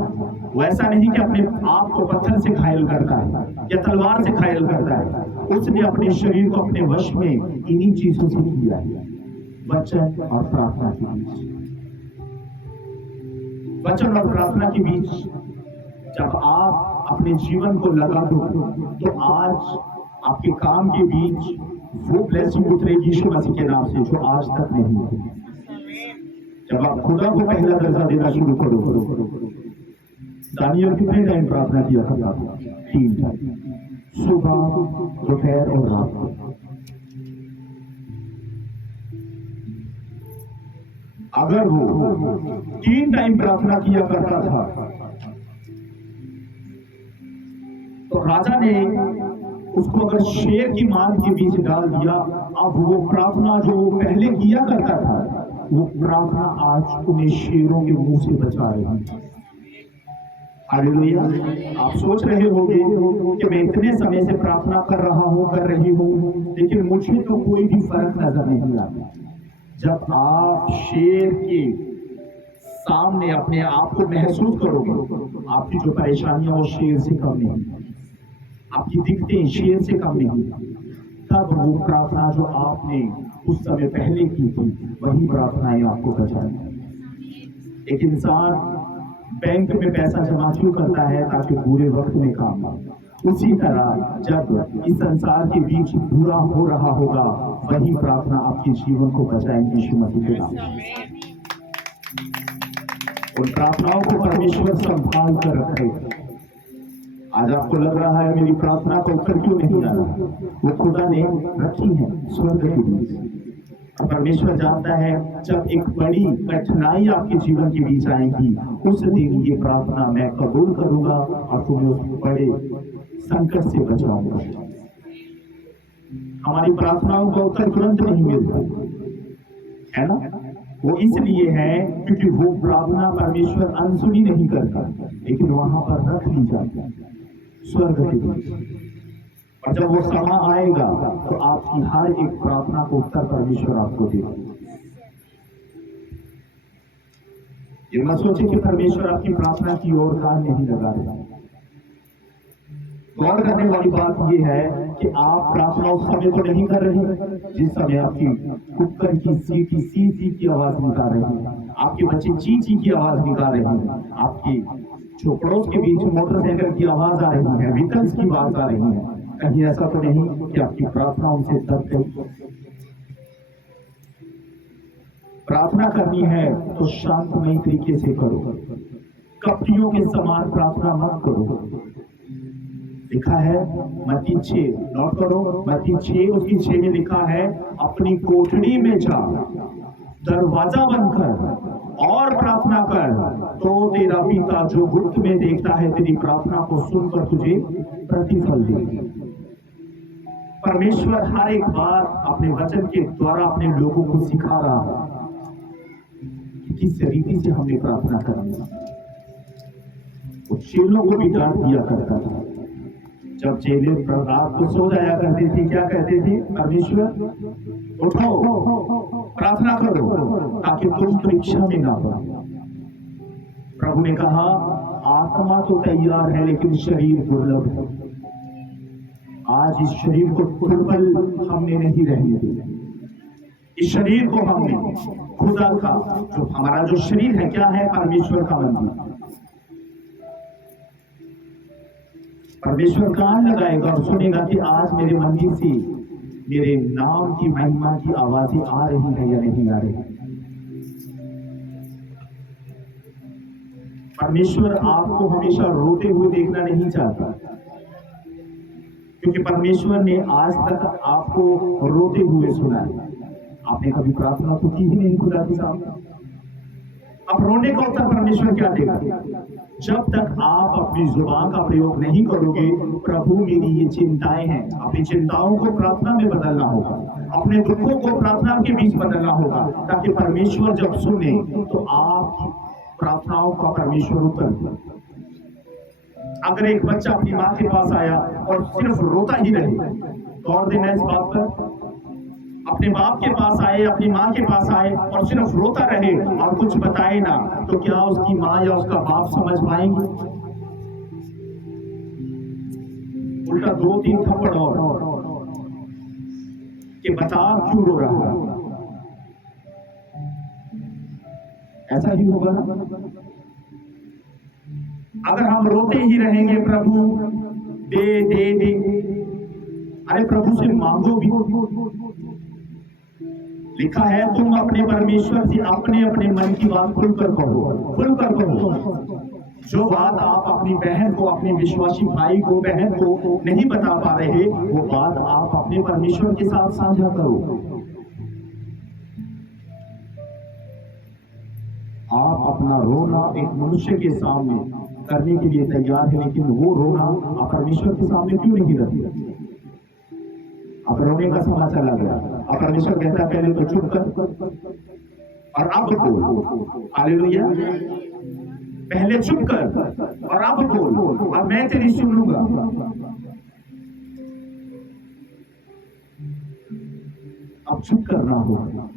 वो ऐसा नहीं कि अपने आप को पत्थर से घायल करता है या तलवार से घायल करता है। उसने अपने शरीर को अपने वश में इन्हीं चीजों से किया है, वचन और प्रार्थना के बीच। वचन और प्रार्थना के बीच जब आप अपने जीवन को लगा दो तो आज आपके काम के बीच वो ब्लेसिंग उतरेगी यीशु मसीह के नाम से जो आज तक नहीं हुई। जब आप खुदा को पहला दर्जा देना शुरू करो। दानियल कितने टाइम प्रार्थना किया करता था? 3 टाइम, सुबह, दोपहर और रात को। अगर वो 3 टाइम प्रार्थना किया करता था तो राजा ने उसको अगर शेर की मार के बीच डाल दिया, अब वो प्रार्थना जो पहले किया करता था वो प्रार्थना आज उन्हें शेरों के मुंह से बचा रही है। हालेलुया। आप सोच रहे होंगे कि मैं इतने समय से प्रार्थना कर रही हूं लेकिन मुझे तो कोई भी फर्क नजर नहीं आता। जब आप शेर के सामने अपने आप को महसूस करोगे, आपकी जो परेशानियां वो शेर से कम नहीं, आपकी दिक्कतें शेर से कम नहीं, तब वो प्रार्थना जो आपने उस समय पहले की थी वही प्रार्थनाएं आपको बचाएंगी। एक इंसान बैंक में पैसा जमा क्यों करता है? ताकि बुरे वक्त में काम आए। उसी तरह जब इस संसार के बीच बुरा हो रहा होगा वही प्रार्थना आपके जीवन को बचाएंगी यीशु मसीह के नाम। उन प्रार्थनाओं को परमेश्वर संभाल कर रखेगा। आज आपको लग रहा है मेरी प्रार्थना का उत्तर क्यों नहीं आ रहा? वो खुदा ने रखी है स्वर्ग के बीच। परमेश्वर जानता है जब एक बड़ी कठिनाई आपके जीवन के बीच आएगी उस दिन ये प्रार्थना मैं कबूल करूंगा और तुम्हें उस बड़े संकट से बचाऊंगा। हमारी प्रार्थनाओं का उत्तर तुरंत नहीं मिलता है ना? वो इसलिए है क्योंकि वो प्रार्थना परमेश्वर अनसुनी नहीं करता, लेकिन वहां पर रख ली जाती है स्वर्ग के बीच। और जब वो समय आएगा तो आपकी हर एक प्रार्थना को उत्तर परमेश्वर आपको देगा। ये मत सोचे कि परमेश्वर आपकी प्रार्थना की ओर कान नहीं लगा रहे। गौर करने वाली बात यह है कि आप प्रार्थना उस समय तो नहीं कर रहे जिस समय आपकी कुकर की सीटी सी सी की आवाज निकाल रही है, आपके बच्चे ची ची की आवाज निकाल रहे हैं, आपकी जो पड़ोस के बीच मोटरसाइकिल की आवाज आ रही है, व्हीकल्स की आवाज आ रही है। कहीं ऐसा तो नहीं कि आपकी प्रार्थना उनसे दब गई? प्रार्थना करनी है तो शांतमय तरीके से करो, कपटियों के समान प्रार्थना मत करो। लिखा है मत्ती 6, नोट करो, मत्ती 6 उसकी 6 में लिखा है अपनी कोठरी में जा, दरवाजा बंद कर और प्रार्थना कर, तो तेरा पिता जो गुप्त में देखता है तेरी प्रार्थना को सुनकर तुझे प्रतिफल देगा। परमेश्वर हर एक बार अपने वचन के द्वारा अपने लोगों को सिखा रहा है कि किस तरीके से हमें प्रार्थना करनी है। वो चेलों को भी डांट दिया करता था। जब चेले रात को सो जाया करते थे, क्या कहते थे? परमेश्वर उठो, प्रार्थना करो ताकि तुम परीक्षा में ना पड़ो। प्रभु ने कहा आत्मा तो तैयार है लेकिन शरीर दुर्लभ है। आज इस शरीर को दुर्बल हमने नहीं रहने दिया। इस शरीर को हमने खुदा का जो हमारा जो शरीर है क्या है, परमेश्वर का मंदिर। परमेश्वर कान लगाएगा और सुनेगा कि आज मेरे मंदिर से मेरे नाम की महिमा की आवाजें आ रही है या नहीं आ रही। परमेश्वर आपको हमेशा रोते हुए देखना नहीं चाहता, क्योंकि परमेश्वर ने आज तक आपको रोते हुए सुना है। आपने कभी प्रार्थना तो की ही नहीं खुदा के सामने। अब रोने का उत्तर परमेश्वर क्या देगा? जब तक आप अपनी जुबान का प्रयोग नहीं करोगे, प्रभु मेरी ये चिंताएं हैं, अपनी चिंताओं को प्रार्थना में बदलना होगा, अपने दुखों को प्रार्थना के बीच बदलना होगा, ताकि परमेश्वर जब सुने तो आप प्रार्थनाओं का परमेश्वर उत्तर दे। अगर एक बच्चा अपनी माँ के पास आया और सिर्फ रोता ही रहे, गौर देना इस बात पर। अपने बाप के पास आए, अपनी माँ के पास आए और सिर्फ रोता रहे और कुछ बताए ना, तो क्या उसकी माँ या उसका बाप समझ पाएंगे? उल्टा 2-3 थप्पड़ और कि बता क्यों रो रहा है। ऐसा ही होगा ना। अगर हम रोते ही रहेंगे प्रभु दे दे दे, अरे प्रभु से मांगो भी। लिखा है तुम अपने परमेश्वर से अपने अपने मन की बात खुलकर कहो, खुलकर कहो। जो बात आप अपनी बहन को, अपने विश्वासी भाई को, बहन को नहीं बता पा रहे, वो बात आप अपने परमेश्वर के साथ साझा करो। आप अपना रोना एक मनुष्य के सामने करने के लिए तैयार है, लेकिन वो रोना आप परमेश्वर के सामने क्यों नहीं रखते? अब रोने का समाचार लग रहा है। अब परमेश्वर कहता है पहले तो चुप कर और अब बोल। हालेलुया। पहले चुप कर और अब बोल, और मैं तेरी सुनूंगा। अब चुप करना होगा,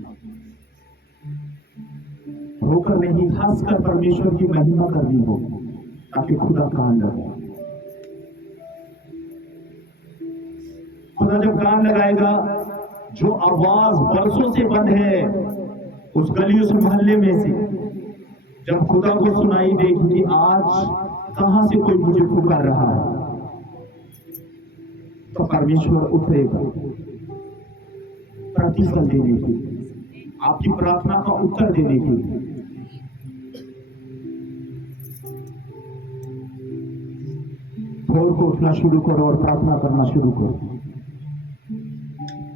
रोकर नहीं, हंसकर परमेश्वर की महिमा करनी होगी, ताकि खुदा कान लगाए। खुदा जब कान लगाएगा, जो आवाज बरसों से बंद है उस गली उस मोहल्ले में से, जब खुदा को सुनाई देगी कि आज कहां से कोई मुझे पुकार रहा है, तो परमेश्वर उतरेगा प्रतिफल देने के लिए, आपकी प्रार्थना का उत्तर देने के लिए। भोर को उठना शुरू करो और प्रार्थना करना शुरू करो।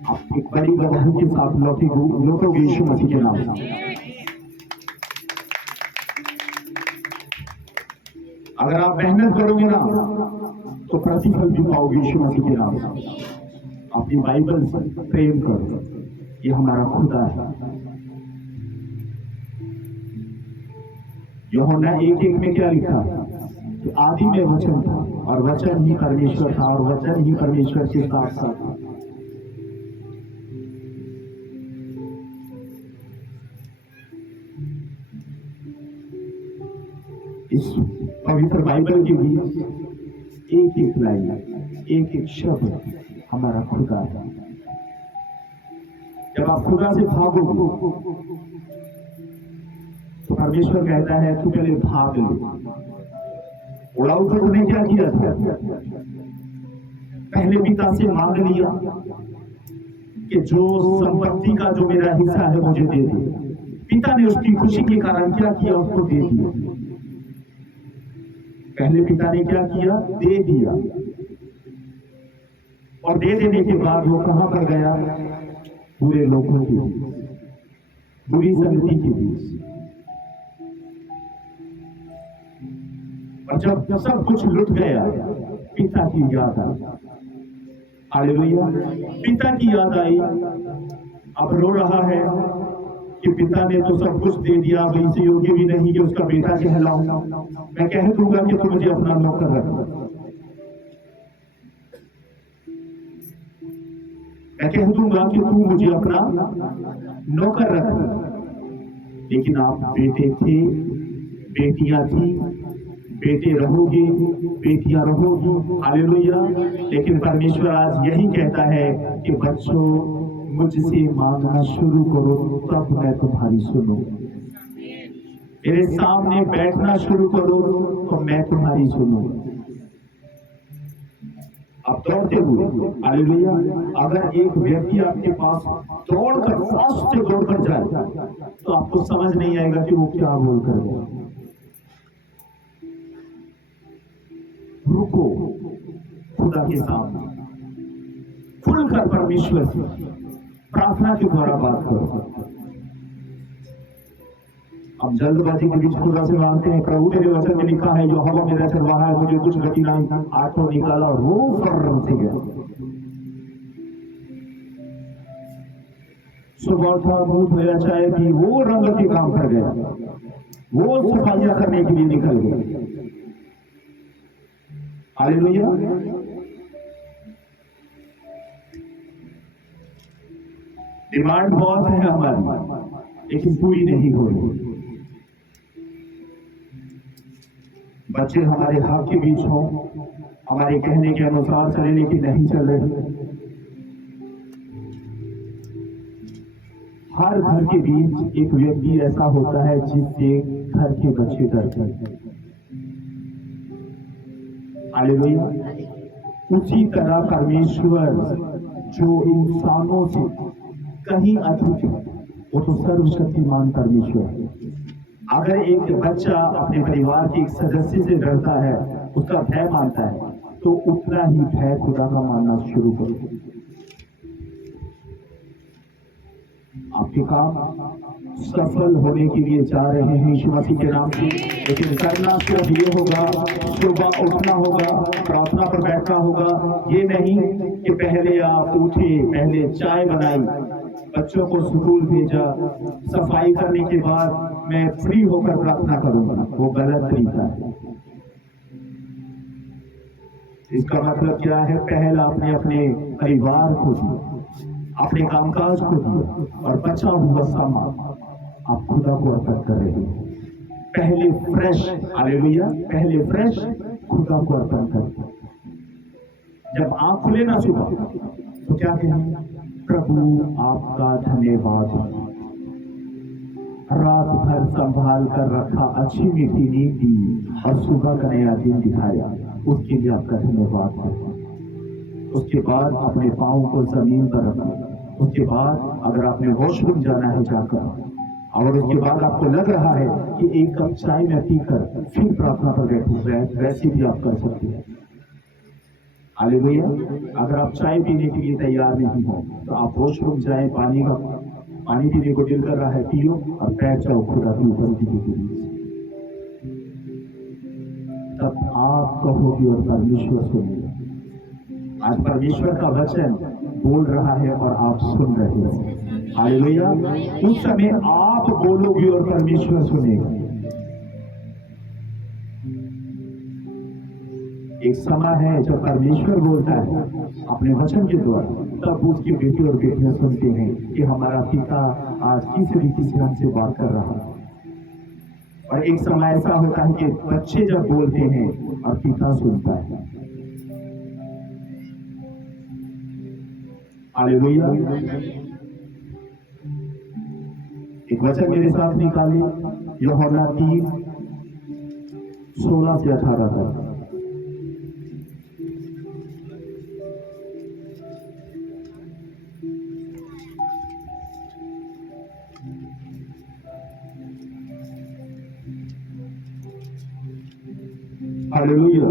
आप एक बड़ी गवाही के साथ लौटोगे यीशु मसीह के नाम से। अगर आप मेहनत करोगे ना तो प्रतिफल भी पाओगे यीशु मसीह के नाम से। अपनी बाइबल से प्रेम करो, ये हमारा खुदा है। यूहन्ना 1:1 में क्या लिखा? कि आदि में वचन था और वचन ही परमेश्वर था और वचन ही परमेश्वर के साथ साथ। इस पवित्र बाइबल के बीच एक एक लाइन, एक एक शब्द हमारा खुदा है। जब आप खुदा से भागोगे तो परमेश्वर कहता है तू पहले भाग ले। उड़ाऊ खड़ू ने क्या किया था? पहले पिता से मांग लिया कि जो संपत्ति का जो मेरा हिस्सा है मुझे दे दे। पिता ने उसकी खुशी के कारण क्या किया? उसको दे दिया। पहले पिता ने क्या किया? दे दिया। और दे देने के बाद वो कहां पर गया? बुरे लोगों के बीच, बुरी संगति के बीच। और जब सब कुछ लुट गया, पिता की याद आई। हालेलुया। पिता की याद आई, अब रो रहा है कि पिता ने तो सब कुछ दे दिया, अब इसे योग्य भी नहीं कि उसका बेटा कहलाऊं। मैं कह दूंगा कि तू मुझे अपना नौकर रख। मैं कह दूंगा कि तू मुझे अपना नौकर रख। लेकिन आप बेटे थे, बेटियां थी, बेटे रहोगे, बेटियां रहोगी, हालेलुया। लेकिन परमेश्वर आज यही कहता है कि बच्चों मुझसे मांगना शुरू करो, तब मैं तुम्हारी सुनूं। मेरे सामने बैठना शुरू करो तो मैं तुम्हारी सुनूं। आप दौड़ते हुए, हालेलुया, अगर एक व्यक्ति आपके पास दौड़कर फास्ट से दौड़कर जाए तो आपको समझ नहीं आएगा कि वो क्या बोल कर गया। रुको, खुदा के सामने खुलकर परमेश्वर से प्रार्थना के द्वारा बात करो। हम जल्दबाजी के बीच खुदा से मांगते हैं, प्रभु तेरे वचन में लिखा है जो हवा में चल रहा है मुझे कुछ गति नहीं, आंखों निकाला और वो फर्र से गया। सुबह था बहुत होया चाहे कि वो रंग के काम कर गया, वो सफाइयां करने के लिए निकल गया। हालेलुया। डिमांड बहुत है हमारी, लेकिन पूरी नहीं हो रही। बच्चे हमारे हाथ के बीच हों, हमारे कहने के अनुसार चले, लेकिन नहीं चल रहे। हर घर के बीच एक व्यक्ति ऐसा होता है जिससे घर के बच्चे डरते हैं। हालेलुया। उसी तरह परमेश्वर जो इंसानों से कहीं अधिक है, वो तो सर्वशक्तिमान परमेश्वर है। अगर एक बच्चा अपने परिवार के एक सदस्य से डरता है, उसका भय मानता है, तो उतना ही भय खुदा का मानना शुरू करो। आपके काम सफल होने के लिए जा रहे हैं यीशु मसीह के नाम से, लेकिन करना सिर्फ ये होगा, सुबह उठना होगा, प्रार्थना पर बैठना होगा। ये नहीं कि पहले आप उठे, पहले चाय बनाई, बच्चों को स्कूल भेजा, सफाई करने के बाद मैं फ्री होकर प्रार्थना करूंगा। वो गलत तरीका है। इसका मतलब क्या है? पहला आपने अपने परिवार को दिया, अपने कामकाज को दिया, और बचा हुआ सामान आप खुदा को अर्पण कर रहे हैं। पहले फ्रेश, हालेलुया, पहले फ्रेश खुदा को अर्पण कर। जब आंख खुले ना सुबह तो क्या कहें? प्रभु आपका धन्यवाद, रात भर संभाल कर रखा, अच्छी मीठी नींद दी और सुबह का नया दिन दिखाया, उसके लिए आपका धन्यवाद करता। उसके बाद अपने पाँव को जमीन पर रखा। उसके बाद अगर आपने वॉशरूम जाना है जाकर, और उसके बाद आपको लग रहा है कि एक कप चाय में पीकर फिर प्रार्थना पर बैठूं, वैसे भी आप कर सकते हैं। हालेलुया। अगर आप चाय पीने के लिए तैयार नहीं हो तो आप वॉशरूम जाए, पानी पीने को दिल कर रहा है, पियो और बैठ जाओ खुदा की उपस्थिति के लिए। तब आप कहोगे और परमेश्वर सुनेगा। आज परमेश्वर का वचन बोल रहा है और आप सुन रहे हैं। हालेलुया। उस समय आप बोलोगे और परमेश्वर सुनेगा। एक समय है जब परमेश्वर बोलता है अपने वचन के द्वारा, तब उसके बेटे और बेटियां सुनते हैं कि हमारा पिता आज किस रीति से हमसे बात कर रहा है। और एक समय ऐसा होता है कि बच्चे जब बोलते हैं और पिता सुनता है। हालेलुया। एक वचन मेरे साथ निकालिए, यूहन्ना 3:16 से 18 तक। हालेलुया।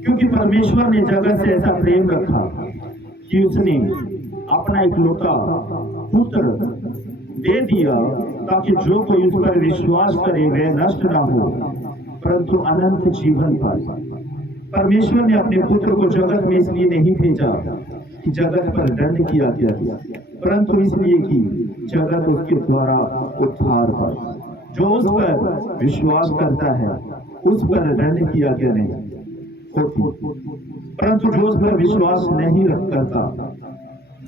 क्योंकि परमेश्वर ने जगत से ऐसा प्रेम रखा कि उसने अपना इकलौता पुत्र दे दिया, ताकि जो कोई उस पर विश्वास करे वह नष्ट ना हो, परंतु अनंत जीवन पाए। परमेश्वर ने अपने पुत्र को जगत में इसलिए नहीं भेजा कि जगत पर दंड किया गया, परंतु इसलिए कि जगत उसके द्वारा उद्धार पाए। जो उस पर विश्वास करता है उस पर दंड किया गया नहीं होती, परंतु जो उस पर विश्वास नहीं करता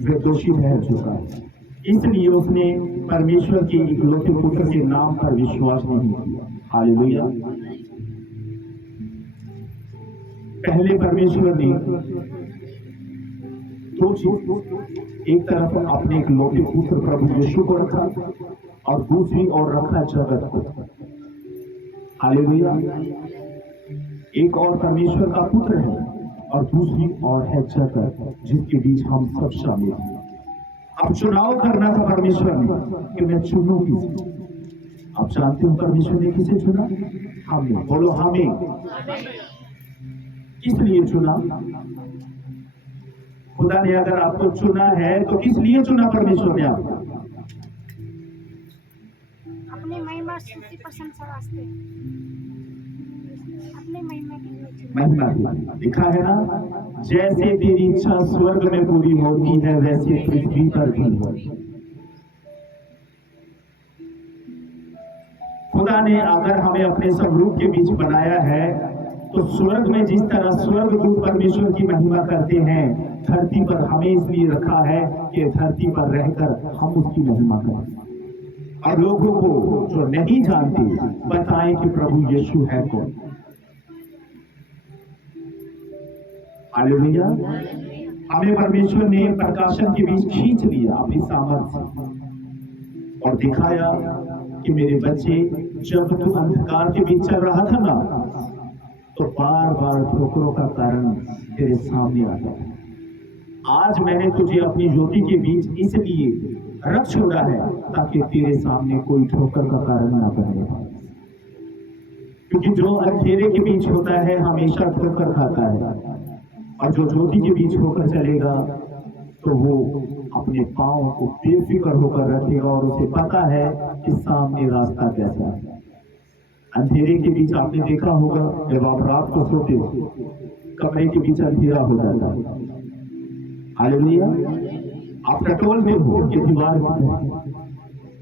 वह दोषी ठहर चुका है। इसलिए उसने परमेश्वर के इकलौते पुत्र के नाम पर विश्वास नहीं किया। हालेलुया। पहले परमेश्वर ने दो चीज, एक तरफ अपने इकलौते पुत्र प्रभु यीशु को रखा और दूसरी ओर रखा जगत को। हालेलुया। एक और परमेश्वर का पुत्र है और दूसरी ओर है जगत, जिसके बीच हम सब शामिल हैं। अब चुनाव करना था परमेश्वर ने कि मैं चुनूं किसे। आप जानते हो परमेश्वर ने किसे चुना? हमें। बोलो हमें। किस लिए चुना? खुदा ने अगर आपको चुना है तो किस लिए चुना परमेश्वर ने आपको? अपनी महिमा स्तुति प्रशंसा वास्ते, अपनी महिमा के लिए। महिमा लिखा है ना, जैसे तेरी इच्छा स्वर्ग में पूरी होती है वैसे पृथ्वी पर भी हो। खुदा ने अगर हमें अपने स्वरूप के बीच बनाया है तो स्वर्ग में जिस तरह स्वर्गदूत परमेश्वर की महिमा करते हैं, धरती पर हमें इसलिए रखा है कि धरती पर रहकर हम उसकी महिमा करें और लोगों को जो नहीं जानते बताएं कि प्रभु यीशु है कौन। हालेलुया। हमें परमेश्वर ने प्रकाशन के बीच खींच लिया अपनी सामर्थ्य और दिखाया कि मेरे बच्चे, जब तू अंधकार के बीच चल रहा था ना, तो बार बार ठोकरों का कारण तेरे सामने आता है। आज मैंने तुझे अपनी ज्योति के बीच इसलिए रख छोड़ा है ताकि तेरे सामने कोई ठोकर का कारण ना बने, क्योंकि जो अंधेरे के बीच होता है हमेशा ठोकर खाता है और जो ज्योति के बीच होकर चलेगा तो वो अपने पांव को बेफिक्र होकर रखेगा और उसे पता है कि सामने रास्ता कैसा है। अंधेरे के बीच आपने देखा होगा, जब आप रात को सोते हो कमरे के बीच अंधेरा हो जाता है। हालेलुया। आप टटोलते हो कि दीवार में,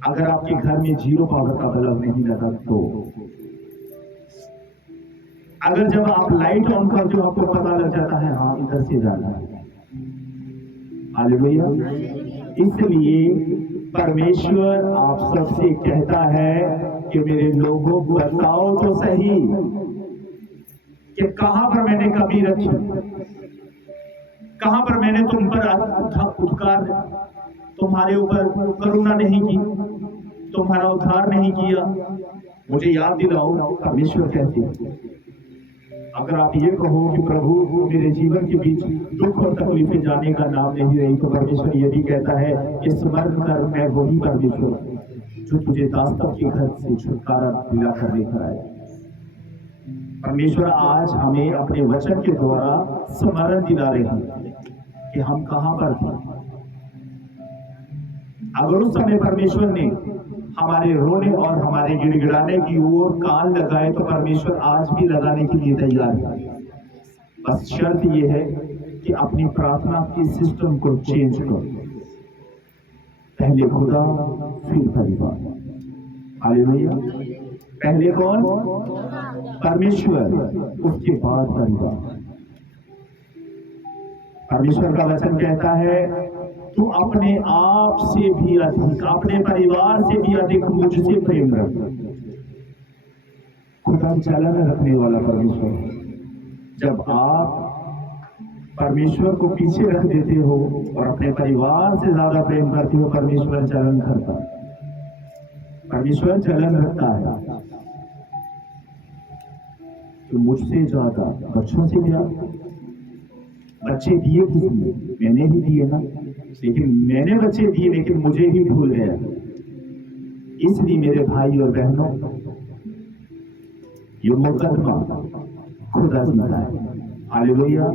अगर आपके घर में 0 पावर का बल्ब नहीं लगा तो, अगर जब आप लाइट ऑन करते हो आपको पता लग जाता है हाँ इधर से जाना है। हालेलुया। इसलिए परमेश्वर आप सबसे कहता है कि मेरे लोगों को बताओ तो सही कि कहां पर मैंने कमी रखी, कहां पर मैंने तुम पर उपकार, तुम्हारे ऊपर करुणा नहीं की, तुम्हारा उद्धार नहीं किया, मुझे याद दिलाओ। परमेश्वर कहते हैं अगर आप ये कहो कि प्रभु मेरे जीवन के बीच दुख और तकलीफें जाने का नाम नहीं रही, तो परमेश्वर ये भी कहता है कि स्मरण कर मैं वही परमेश्वर जो तुझे दास्तव के घर से छुटकारा दिला कर लेकर आया। परमेश्वर आज हमें अपने वचन के द्वारा स्मरण दिला रहे हैं कि हम कहां पर थे। अगर उस समय परमेश्वर ने हमारे रोने और हमारे गिड़गिड़ाने की ओर कान लगाए तो परमेश्वर आज भी लगाने के लिए तैयार है। बस शर्त यह है कि अपनी प्रार्थना के सिस्टम को चेंज करो। पहले खुदा फिर परिवार। हालेलुया। पहले कौन? परमेश्वर, उसके बाद परिवार। परमेश्वर का वचन कहता है तू अपने आप से भी अधिक, अपने परिवार से भी अधिक मुझसे प्रेम रख। खुदा चलन रखने वाला परमेश्वर। जब आप परमेश्वर को पीछे रख देते हो और अपने परिवार से ज्यादा प्रेम करते हो, परमेश्वर चलन करता है। परमेश्वर चलन रखता है तो मुझसे ज्यादा बच्चों से ज्यादा। बच्चे दिए किसने? मैंने ही दिए ना, लेकिन मैंने बच्चे दिए लेकिन मुझे ही भूल गया। इसलिए मेरे भाई और बहनों, ये मुकदमा खुदा जीता है। हालेलुया।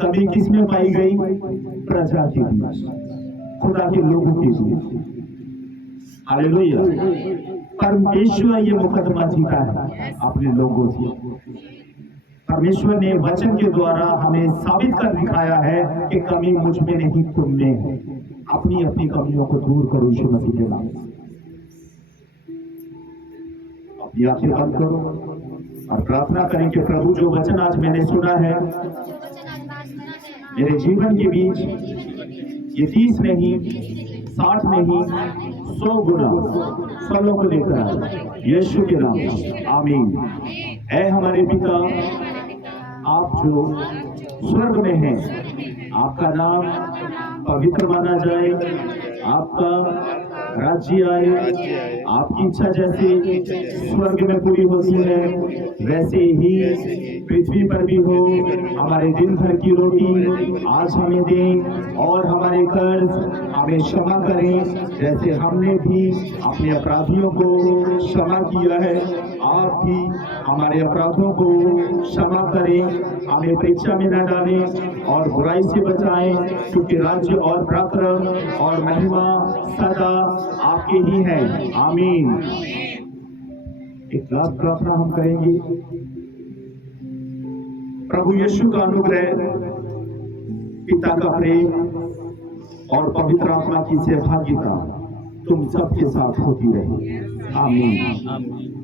कभी किसमें पाई गई? प्रजा के बीच, खुदा के लोगों के बीच। हालेलुया। परमेश्वर ये मुकदमा जीता है अपने लोगों से। परमेश्वर ने वचन के द्वारा हमें साबित कर दिखाया है कि कमी मुझ में नहीं तुम में है। अपनी अपनी कमियों को दूर करो यीशु मसीह के नाम से। अपनी आंखें बंद करो और प्रार्थना करें कि प्रभु जो वचन आज मैंने सुना है मेरे जीवन के बीच ये 30 नहीं 60 नहीं 100 गुना फलों को लेकर आए यीशु के नाम में आमीन। ऐ हमारे पिता आप जो स्वर्ग में हैं, आपका नाम पवित्र माना जाए, आपका राज्य आए, आपकी इच्छा जैसे स्वर्ग में पूरी होती है वैसे ही पृथ्वी पर भी हो। हमारे दिन भर की रोटी आज हमें दें और हमारे कर्ज हमें क्षमा करें जैसे हमने भी अपने अपराधियों को क्षमा किया है। आप भी हमारे अपराधों को क्षमा करें, हमें परीक्षा में न डालें और बुराई से बचाएं, क्योंकि राज्य और पराक्रम और महिमा सदा आपके ही हैं। आमीन। एक लास्ट प्रार्थना हम करेंगे। प्रभु यीशु का अनुग्रह, पिता का प्रेम और पवित्र आत्मा की सहभागिता तुम सबके साथ होती रहे। आमीन।